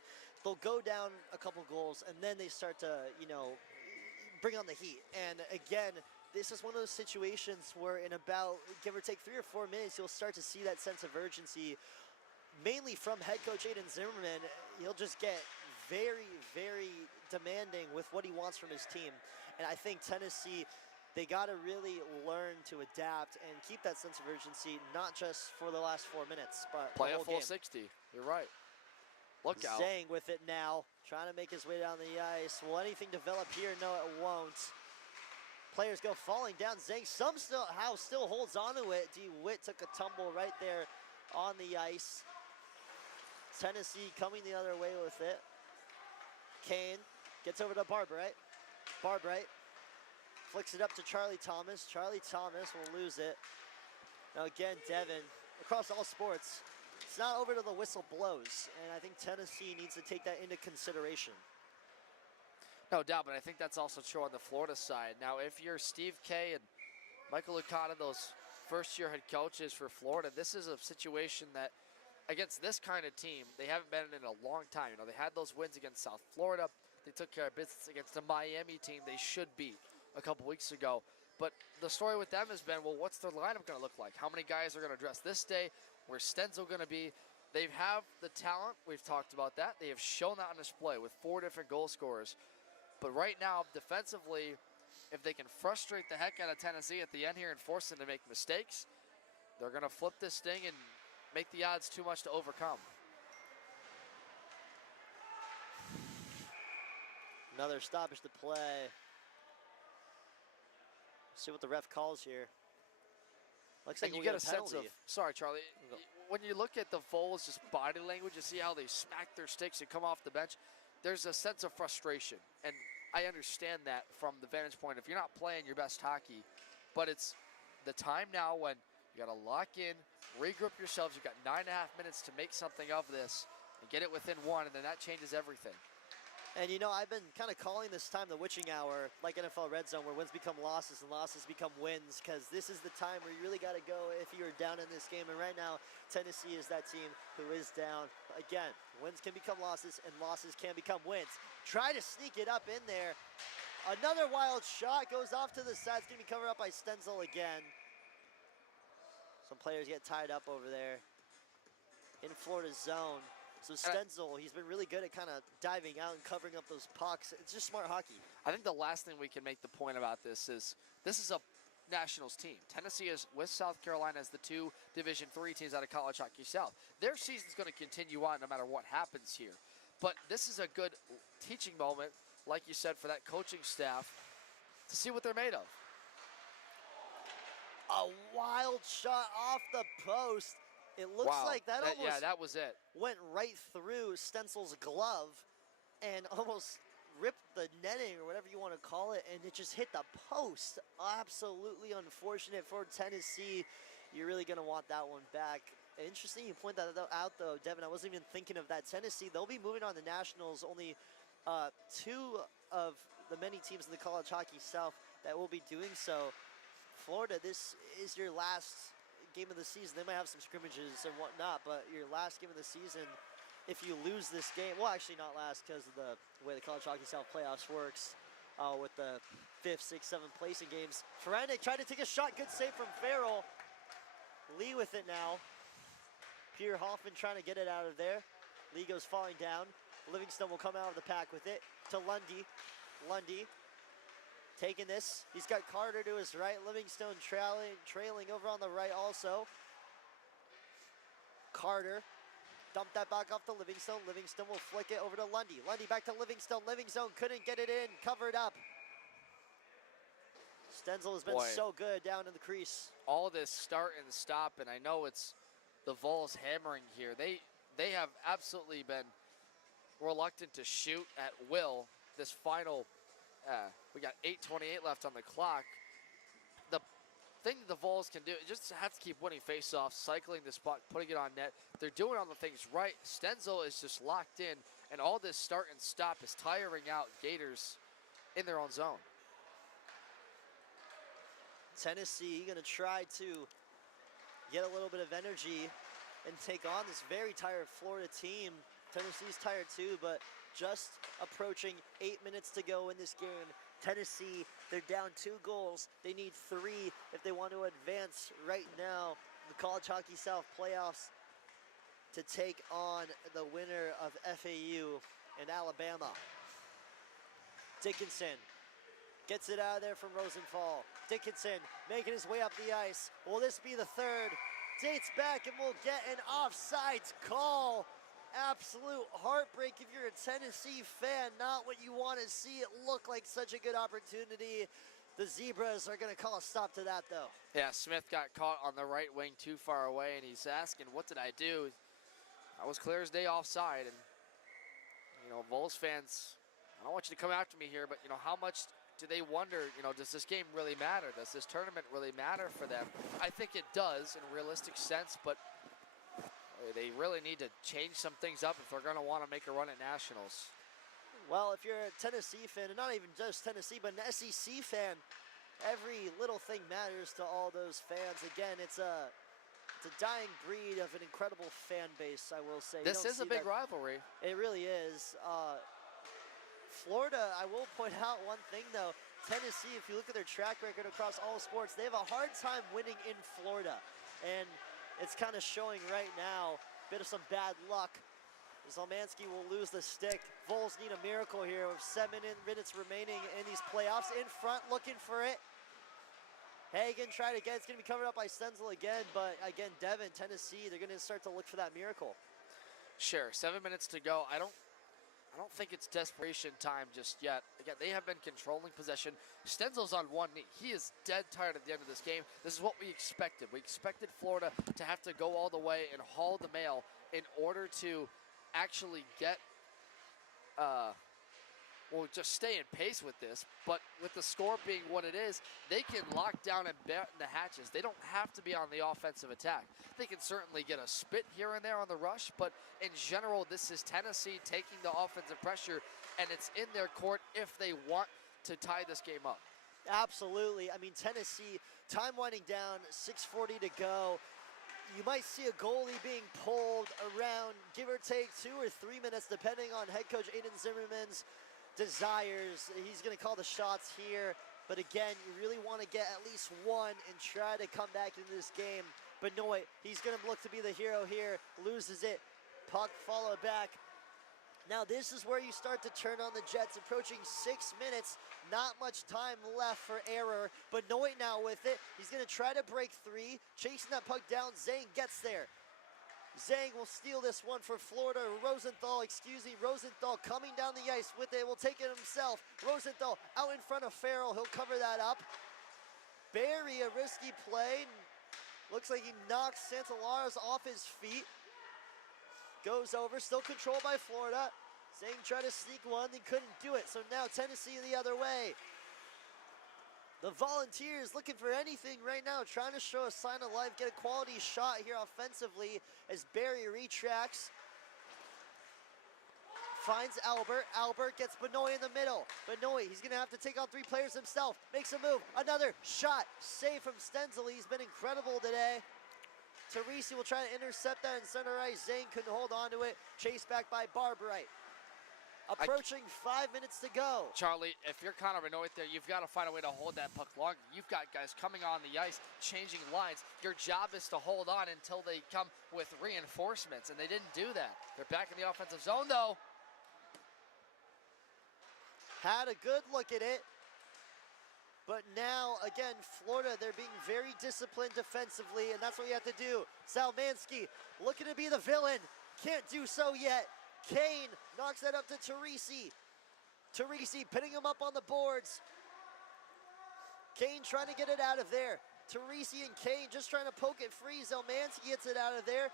they'll go down a couple goals, and then they start to, you know, bring on the heat. And again, this is one of those situations where in about, give or take 3 or 4 minutes, you'll start to see that sense of urgency, mainly from head coach Aiden Zimmerman. He'll just get very, very demanding with what he wants from his team. And I think Tennessee, they got to really learn to adapt and keep that sense of urgency, not just for the last 4 minutes, but play the a whole full game. 60. You're right. Look out. Zhang with it now, trying to make his way down the ice. Will anything develop here? No, it won't. Players go falling down. Zhang somehow still holds on to it. DeWitt took a tumble right there on the ice. Tennessee coming the other way with it. Kane gets over to Barbright. Barbright flicks it up to Charlie Thomas. Charlie Thomas will lose it. Now again, Devin, across all sports, it's not over till the whistle blows. And I think Tennessee needs to take that into consideration. No doubt, but I think that's also true on the Florida side. Now, if you're Steve K and Michael Licata, those first-year head coaches for Florida, this is a situation that against this kind of team, they haven't been in a long time. You know, they had those wins against South Florida. They took care of business against the Miami team they should beat a couple weeks ago. But the story with them has been, well, what's their lineup going to look like? How many guys are going to dress this day? Where's Stenzel going to be? They have the talent. We've talked about that. They have shown that on display with 4 different goal scorers. But right now, defensively, if they can frustrate the heck out of Tennessee at the end here and force them to make mistakes, they're going to flip this thing and make the odds too much to overcome. Another stoppage to play. See what the ref calls here. Looks like you we'll get a a sense penalty. of, sorry, Charlie, when you look at the Vols' just body language, you see how they smack their sticks and come off the bench. There's a sense of frustration, and I understand that from the vantage point if you're not playing your best hockey, but it's the time now when you got to lock in, regroup yourselves. You've got 9.5 minutes to make something of this and get it within 1, and then that changes everything. And you know, I've been kind of calling this time the witching hour, like NFL Red Zone, where wins become losses and losses become wins, because this is the time where you really got to go if you're down in this game. And right now, Tennessee is that team who is down. Again, wins can become losses and losses can become wins. Try to sneak it up in there. Another wild shot goes off to the side. It's going to be covered up by Stenzel again. Some players get tied up over there in Florida's zone. So Stenzel, he's been really good at kind of diving out and covering up those pucks. It's just smart hockey. I think the last thing we can make the point about this is a Nationals team. Tennessee is with South Carolina as the 2 Division III teams out of College Hockey South. Their season's going to continue on no matter what happens here. But this is a good teaching moment, like you said, for that coaching staff to see what they're made of. A wild shot off the post. It looks like that almost yeah, that was it. Went right through Stenzel's glove and almost ripped the netting or whatever you want to call it, and it just hit the post. Absolutely unfortunate for Tennessee. You're really going to want that one back. Interesting you point that out, though, Devin. I wasn't even thinking of that. Tennessee, they'll be moving on to Nationals. Only 2 of the many teams in the College Hockey South that will be doing so. Florida, this is your last game of the season. They might have some scrimmages and whatnot, but your last game of the season, if you lose this game, well, actually not last because of the way the College Hockey South playoffs works. with the 5th, 6th, 7th placing games. Ferrandek tried to take a shot. Good save from Farrell. Lee with it now. Pierre Hoffman trying to get it out of there. Lee goes falling down. Livingstone will come out of the pack with it to Lundy. Lundy taking this. He's got Carter to his right. Livingstone trailing over on the right also. Carter dumped that back off to Livingstone. Livingstone will flick it over to Lundy. Lundy back to Livingstone. Livingstone couldn't get it in. Covered up. Stenzel has been so good down in the crease. All this start and stop, and I know it's the Vols hammering here. They have absolutely been reluctant to shoot at will this final. We got 8:28 left on the clock. The thing the Vols can do is just have to keep winning faceoffs, cycling the spot, putting it on net. They're doing all the things right. Stenzel is just locked in, and all this start and stop is tiring out Gators in their own zone. Tennessee going to try to get a little bit of energy and take on this very tired Florida team. Tennessee's tired too, but just approaching 8 minutes to go in this game. Tennessee, they're down 2 goals. They need 3 if they want to advance right now the College Hockey South playoffs to take on the winner of FAU and Alabama. Dickinson gets it out of there from Rosenthal. Dickinson making his way up the ice. Will this be the third? Dates back and we'll get an offsides call. Absolute heartbreak if you're a Tennessee fan. Not what you want to see. It looked like such a good opportunity. The Zebras are going to call a stop to that, though. Yeah, Smith got caught on the right wing too far away, and he's asking, what did I do? I was clear as day offside. And, you know, Vols fans, I don't want you to come after me here, but, you know, how much do they wonder, you know, does this game really matter? Does this tournament really matter for them? I think it does in a realistic sense, but they really need to change some things up if they're going to want to make a run at Nationals. Well, if you're a Tennessee fan, and not even just Tennessee, but an SEC fan, every little thing matters to all those fans. Again, it's a dying breed of an incredible fan base, I will say. This is a big rivalry. It really is. Florida, I will point out one thing, though. Tennessee, if you look at their track record across all sports, they have a hard time winning in Florida. And it's kind of showing right now. Bit of some bad luck. Zalmanski will lose the stick. Vols need a miracle here with 7 minutes remaining in these playoffs. In front, looking for it. Hagen trying to get it. It's going to be covered up by Stenzel again. But again, Devon, Tennessee, they're going to start to look for that miracle. Sure, 7 minutes to go. I don't think it's desperation time just yet. Again, they have been controlling possession. Stenzel's on one knee. He is dead tired at the end of this game. This is what we expected. We expected Florida to have to go all the way and haul the mail in order to actually get, just stay in pace with this. But with the score being what it is, they can lock down and batten the hatches. They don't have to be on the offensive attack. They can certainly get a spit here and there on the rush, but in general, this is Tennessee taking the offensive pressure, and it's in their court if they want to tie this game up. Absolutely. I mean, Tennessee, time winding down, 6:40 to go. You might see a goalie being pulled around, give or take 2 or 3 minutes, depending on head coach Aiden Zimmerman's desires. He's going to call the shots here. But again, you really want to get at least one and try to come back into this game. Benoit, he's going to look to be the hero here. Loses it. Puck followed back. Now this is where you start to turn on the Jets. Approaching 6 minutes. Not much time left for error. Benoit now with it. He's going to try to break 3. Chasing that puck down. Zhang gets there. Zhang will steal this one for Florida. Rosenthal coming down the ice with it. Will take it himself. Rosenthal out in front of Farrell. He'll cover that up. Barry, a risky play. Looks like he knocks Santalaros off his feet. Goes over, still controlled by Florida. Zhang tried to sneak one, they couldn't do it. So now Tennessee the other way. The Volunteers looking for anything right now, trying to show a sign of life, get a quality shot here offensively as Barry retracts. Finds Albert. Albert gets Benoit in the middle. Benoit, he's going to have to take on 3 players himself. Makes a move. Another shot. Save from Stenzel. He's been incredible today. Teresi will try to intercept that in center ice. Zane couldn't hold on to it. Chased back by Barbright. Approaching 5 minutes to go. Charlie, if you're Connor Benoit there, you've got to find a way to hold that puck longer. You've got guys coming on the ice, changing lines. Your job is to hold on until they come with reinforcements, and they didn't do that. They're back in the offensive zone, though. Had a good look at it. But now, again, Florida, they're being very disciplined defensively, and that's what you have to do. Salmansky looking to be the villain. Can't do so yet. Kane knocks that up to Teresi. Teresi pinning him up on the boards. Kane trying to get it out of there. Teresi and Kane just trying to poke it free. Zelmansky gets it out of there.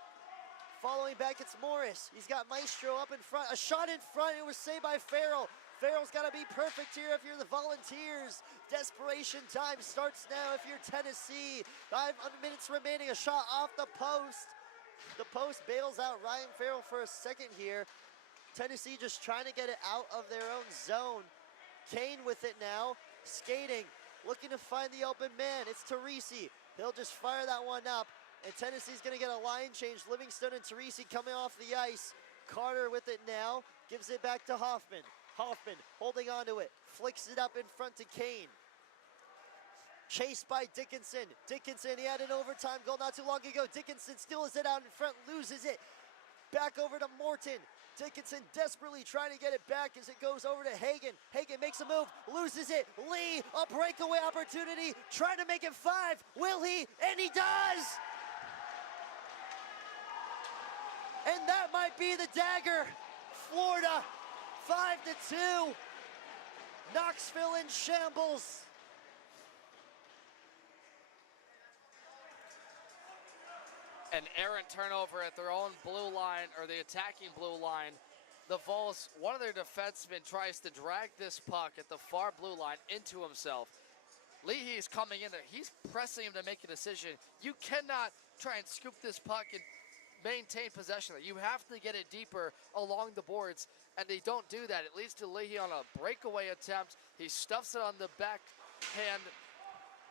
Following back, it's Morris. He's got Maestro up in front. A shot in front. It was saved by Farrell. Farrell's got to be perfect here if you're the Volunteers. Desperation time starts now if you're Tennessee. 5 minutes remaining. A shot off the post. The post bails out Ryan Farrell for a second here. Tennessee just trying to get it out of their own zone. Kane with it now, skating, looking to find the open man. It's Teresi. He'll just fire that one up, and Tennessee's gonna get a line change. Livingstone and Teresi coming off the ice. Carter with it now, gives it back to Hoffman. Hoffman holding on to it, flicks it up in front to Kane. Chased by Dickinson. Dickinson, he had an overtime goal not too long ago. Dickinson steals it out in front, loses it. Back over to Morton. Dickinson desperately trying to get it back as it goes over to Hagan. Hagan makes a move, loses it. Lee, a breakaway opportunity, trying to make it 5. Will he? And he does! And that might be the dagger. Florida, 5-2. Knoxville in shambles. An errant turnover at their own blue line, or the attacking blue line. The Vols, one of their defensemen tries to drag this puck at the far blue line into himself. Leahy's coming in there. He's pressing him to make a decision. You cannot try and scoop this puck and maintain possession. You have to get it deeper along the boards, and they don't do that. It leads to Leahy on a breakaway attempt. He stuffs it on the backhand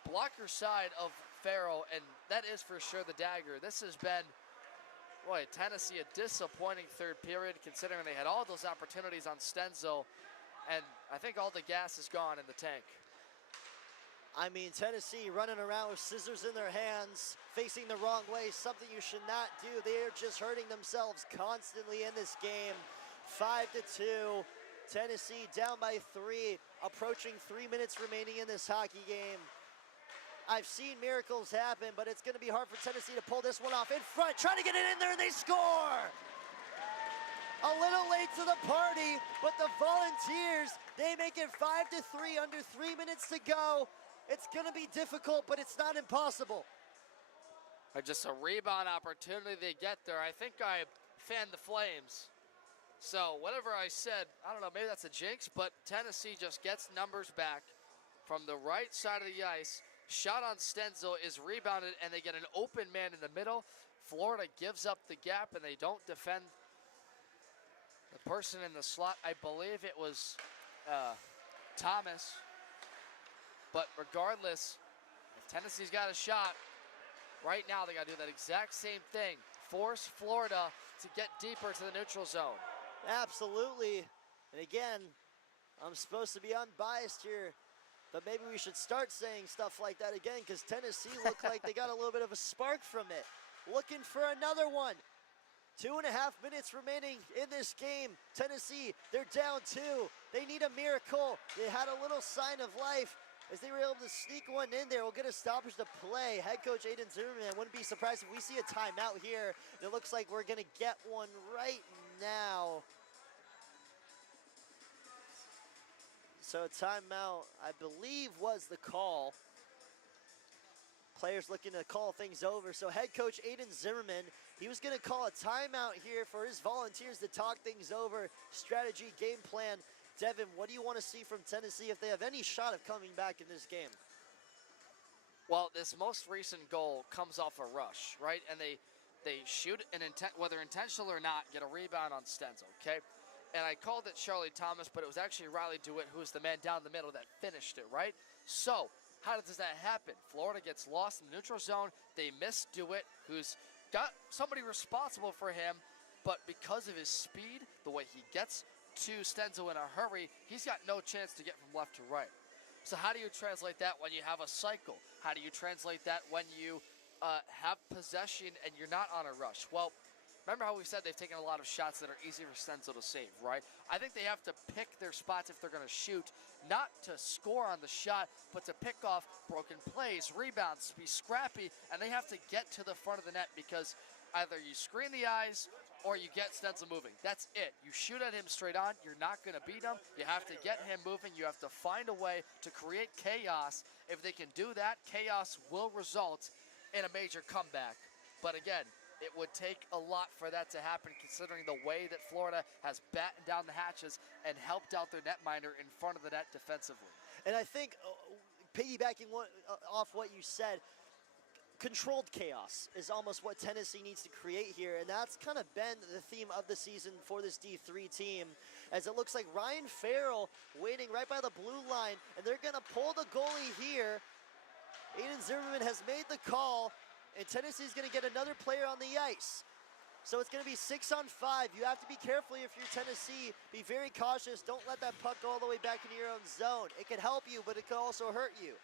blocker side of Farrell, and that is for sure the dagger. This has been, boy, Tennessee, a disappointing third period, considering they had all those opportunities on Stenzel, and I think all the gas is gone in the tank. I mean, Tennessee running around with scissors in their hands, facing the wrong way, something you should not do. They're just hurting themselves constantly in this game. 5-2, Tennessee down by 3, approaching 3 minutes remaining in this hockey game. I've seen miracles happen, but it's gonna be hard for Tennessee to pull this one off. In front, trying to get it in there, and they score! A little late to the party, but the Volunteers, they make it 5-3, under 3 minutes to go. It's gonna be difficult, but it's not impossible. Just a rebound opportunity they get there. I think I fanned the flames. So whatever I said, I don't know, maybe that's a jinx, but Tennessee just gets numbers back from the right side of the ice. Shot on Stenzel is rebounded, and they get an open man in the middle. Florida gives up the gap, and they don't defend the person in the slot. I believe it was Thomas. But regardless, if Tennessee's got a shot, right now they got to do that exact same thing. Force Florida to get deeper to the neutral zone. Absolutely. And again, I'm supposed to be unbiased here, but maybe we should start saying stuff like that again, because Tennessee looked like they got a little bit of a spark from it. Looking for another one. 2.5 minutes remaining in this game. Tennessee, they're down 2. They need a miracle. They had a little sign of life as they were able to sneak one in there. We'll get a stoppage to play. Head coach Aiden Zimmerman, wouldn't be surprised if we see a timeout here. It looks like we're gonna get one right now. So a timeout, I believe, was the call. Players looking to call things over. So head coach Aiden Zimmerman, he was gonna call a timeout here for his Volunteers to talk things over, strategy, game plan. Devin, what do you want to see from Tennessee if they have any shot of coming back in this game? Well, this most recent goal comes off a rush, right? And they shoot an intent, whether intentional or not, get a rebound on Stenzel, okay? And I called it Charlie Thomas, but it was actually Riley DeWitt who was the man down the middle that finished it, right? So, how does that happen? Florida gets lost in the neutral zone. They miss DeWitt, who's got somebody responsible for him, but because of his speed, the way he gets to Stenzel in a hurry, he's got no chance to get from left to right. So how do you translate that when you have a cycle? How do you translate that when you have possession and you're not on a rush? Well, remember how we said they've taken a lot of shots that are easy for Stenzel to save, right? I think they have to pick their spots if they're going to shoot, not to score on the shot, but to pick off broken plays, rebounds, be scrappy, and they have to get to the front of the net because either you screen the eyes or you get Stenzel moving. That's it. You shoot at him straight on, you're not going to beat him. You have to get him moving. You have to find a way to create chaos. If they can do that, chaos will result in a major comeback. But again, it would take a lot for that to happen considering the way that Florida has battened down the hatches and helped out their netminder in front of the net defensively. And I think, piggybacking off what you said, controlled chaos is almost what Tennessee needs to create here, and that's kind of been the theme of the season for this D3 team, as it looks like Ryan Farrell waiting right by the blue line, and they're going to pull the goalie here. Aiden Zimmerman has made the call, and Tennessee's going to get another player on the ice. So it's going to be 6-on-5. You have to be careful if you're Tennessee. Be very cautious. Don't let that puck go all the way back into your own zone. It can help you, but it can also hurt you.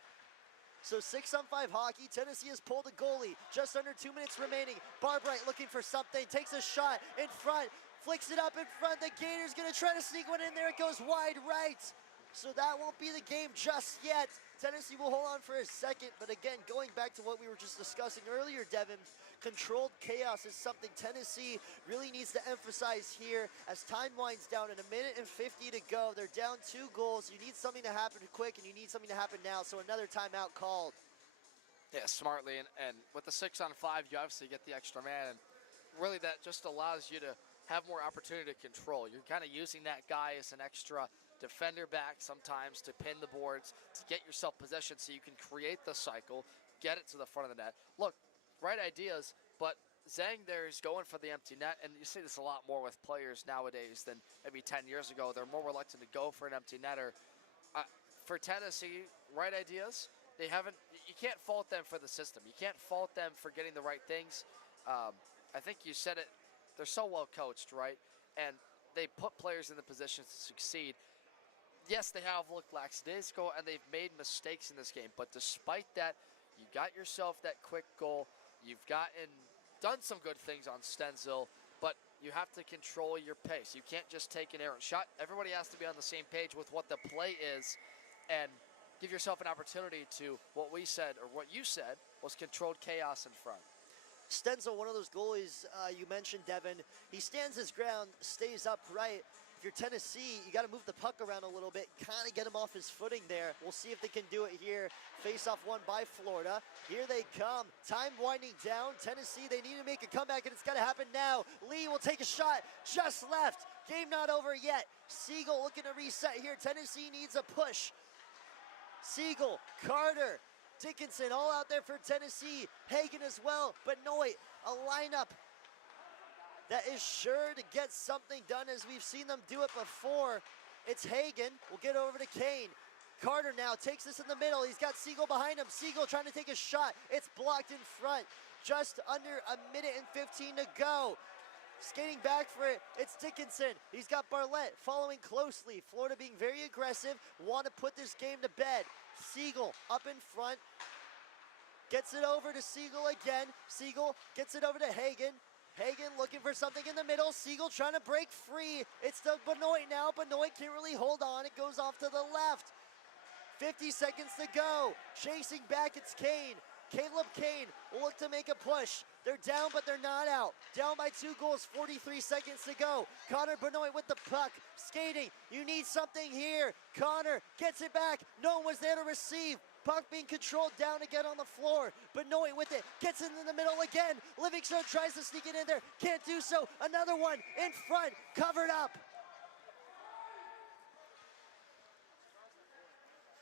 So 6-on-5 hockey. Tennessee has pulled a goalie. Just under 2 minutes remaining. Barbright looking for something. Takes a shot in front. Flicks it up in front. The Gators going to try to sneak one in there. It goes wide right. So that won't be the game just yet. Tennessee will hold on for a second. But again, going back to what we were just discussing earlier, Devin, controlled chaos is something Tennessee really needs to emphasize here as time winds down. In 1:50 to go, they're down 2 goals. You need something to happen quick, and you need something to happen now. So another timeout called. Yeah, smartly. And with the 6-on-5, you obviously get the extra man. And really that just allows you to have more opportunity to control. You're kind of using that guy as an extra defender back sometimes to pin the boards, to get yourself possession so you can create the cycle, get it to the front of the net. Look, right ideas, but Zhang there is going for the empty net, and you see this a lot more with players nowadays than maybe 10 years ago. They're more reluctant to go for an empty netter. For Tennessee, right ideas, they haven't. You can't fault them for the system. You can't fault them for getting the right things. I think you said it. They're so well coached, right? And they put players in the positions to succeed. Yes, they have looked lackadaisical, and they've made mistakes in this game. But despite that, you got yourself that quick goal. You've done some good things on Stenzel, but you have to control your pace. You can't just take an errant shot. Everybody has to be on the same page with what the play is and give yourself an opportunity to, what we said, or what you said, was controlled chaos in front. Stenzel, one of those goalies you mentioned, Devin, he stands his ground, stays upright. If you're Tennessee, you got to move the puck around a little bit, kind of get him off his footing there. We'll see if they can do it here. Face-off won by Florida. Here they come. Time winding down. Tennessee, they need to make a comeback, and it's got to happen now. Lee will take a shot. Just left. Game not over yet. Siegel looking to reset here. Tennessee needs a push. Siegel, Carter, Dickinson, all out there for Tennessee. Hagen as well. Benoit, a lineup that is sure to get something done as we've seen them do it before. It's Hagen. We'll get over to Kane. Carter now takes this in the middle. He's got Siegel behind him. Siegel trying to take a shot. It's blocked in front. Just under 1:15 to go. Skating back for it, it's Dickinson. He's got Barlett following closely. Florida being very aggressive, want to put this game to bed. Siegel up in front. Gets it over to Siegel again. Siegel gets it over to Hagen. Hagen looking for something in the middle. Siegel trying to break free. It's the Benoit now. Benoit can't really hold on. It goes off to the left. 50 seconds to go. Chasing back, it's Kane. Caleb Kane will look to make a push. They're down, but they're not out. Down by 2 goals, 43 seconds to go. Connor Benoit with the puck. Skating. You need something here. Connor gets it back. No one was there to receive. Puck being controlled down again on the floor. Benoit with it. Gets it in the middle again. Livingstone tries to sneak it in there. Can't do so. Another one in front. Covered up.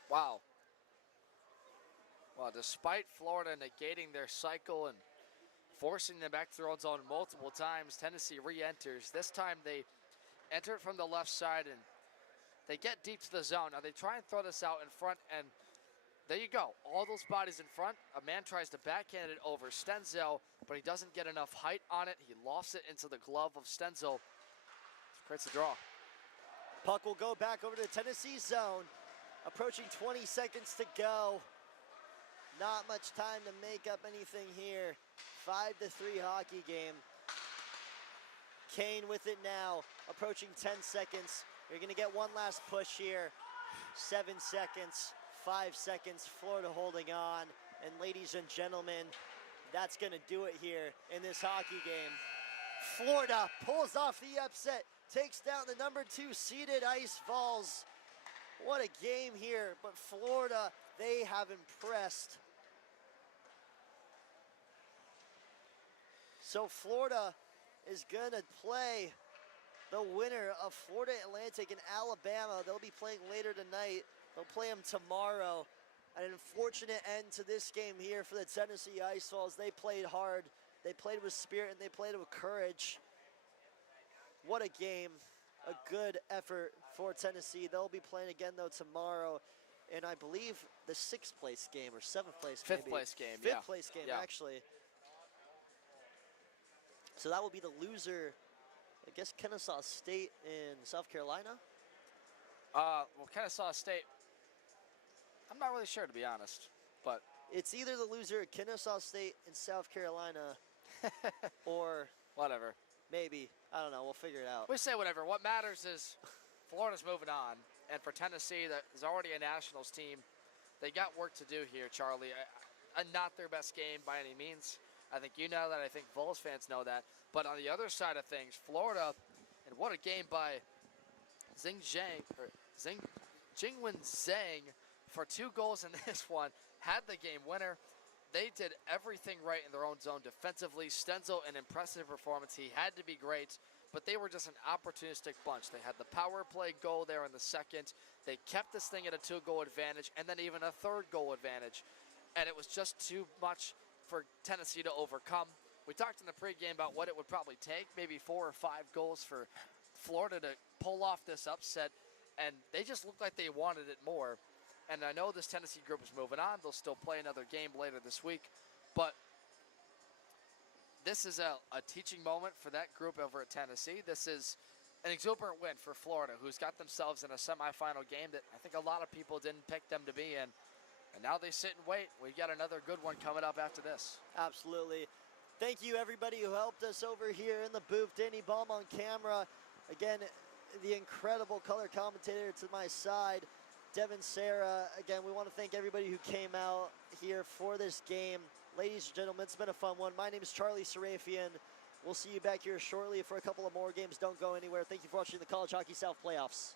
Wow. Well, despite Florida negating their cycle and forcing them back to their own zone multiple times, Tennessee re-enters. This time they enter it from the left side and they get deep to the zone. Now they try and throw this out in front, and there you go. All those bodies in front. A man tries to backhand it over Stenzel, but he doesn't get enough height on it. He lofts it into the glove of Stenzel. Creates a draw. Puck will go back over to the Tennessee zone. Approaching 20 seconds to go. Not much time to make up anything here. 5-3 hockey game. Kane with it now, approaching 10 seconds. You're gonna get one last push here. 7 seconds, 5 seconds, Florida holding on. And ladies and gentlemen, that's gonna do it here in this hockey game. Florida pulls off the upset, takes down the number 2 seeded Ice Vols. What a game here, but Florida, they have impressed. So Florida is gonna play the winner of Florida Atlantic and Alabama. They'll be playing later tonight. They'll play them tomorrow. An unfortunate end to this game here for the Tennessee Ice Vols. They played hard, they played with spirit, and they played with courage. What a game, a good effort for Tennessee. They'll be playing again though tomorrow, and I believe the 6th place game or 7th place Fifth place game, yeah. 5th place game, Yeah. actually. So that will be the loser, I guess, Kennesaw State in South Carolina? Well, Kennesaw State, I'm not really sure, to be honest, but It's either the loser of Kennesaw State in South Carolina or whatever. maybe, I don't know, we'll figure it out. We say whatever. What matters is Florida's moving on, and for Tennessee, that is already a nationals team. They got work to do here, Charlie. Not their best game by any means. I think you know that. I think Vols fans know that. But on the other side of things, Florida, and what a game by Jingwen Zhang for 2 goals in this one, had the game winner. They did everything right in their own zone defensively. Stenzel, an impressive performance. He had to be great, but they were just an opportunistic bunch. They had the power play goal there in the second. They kept this thing at a 2-goal advantage, and then even a 3rd goal advantage. And it was just too much for Tennessee to overcome. We talked in the pregame about what it would probably take, maybe 4 or 5 goals for Florida to pull off this upset, and they just looked like they wanted it more. And I know this Tennessee group is moving on. They'll still play another game later this week, but this is a teaching moment for that group over at Tennessee. This is an exuberant win for Florida, who's got themselves in a semifinal game that I think a lot of people didn't pick them to be in. And now they sit and wait. We got another good one coming up after this. Absolutely. Thank you, everybody who helped us over here in the booth. Danny Baum on camera. Again, the incredible color commentator to my side, Devin Sarah. Again, we want to thank everybody who came out here for this game. Ladies and gentlemen, it's been a fun one. My name is Charlie Serafian. We'll see you back here shortly for a couple of more games. Don't go anywhere. Thank you for watching the College Hockey South Playoffs.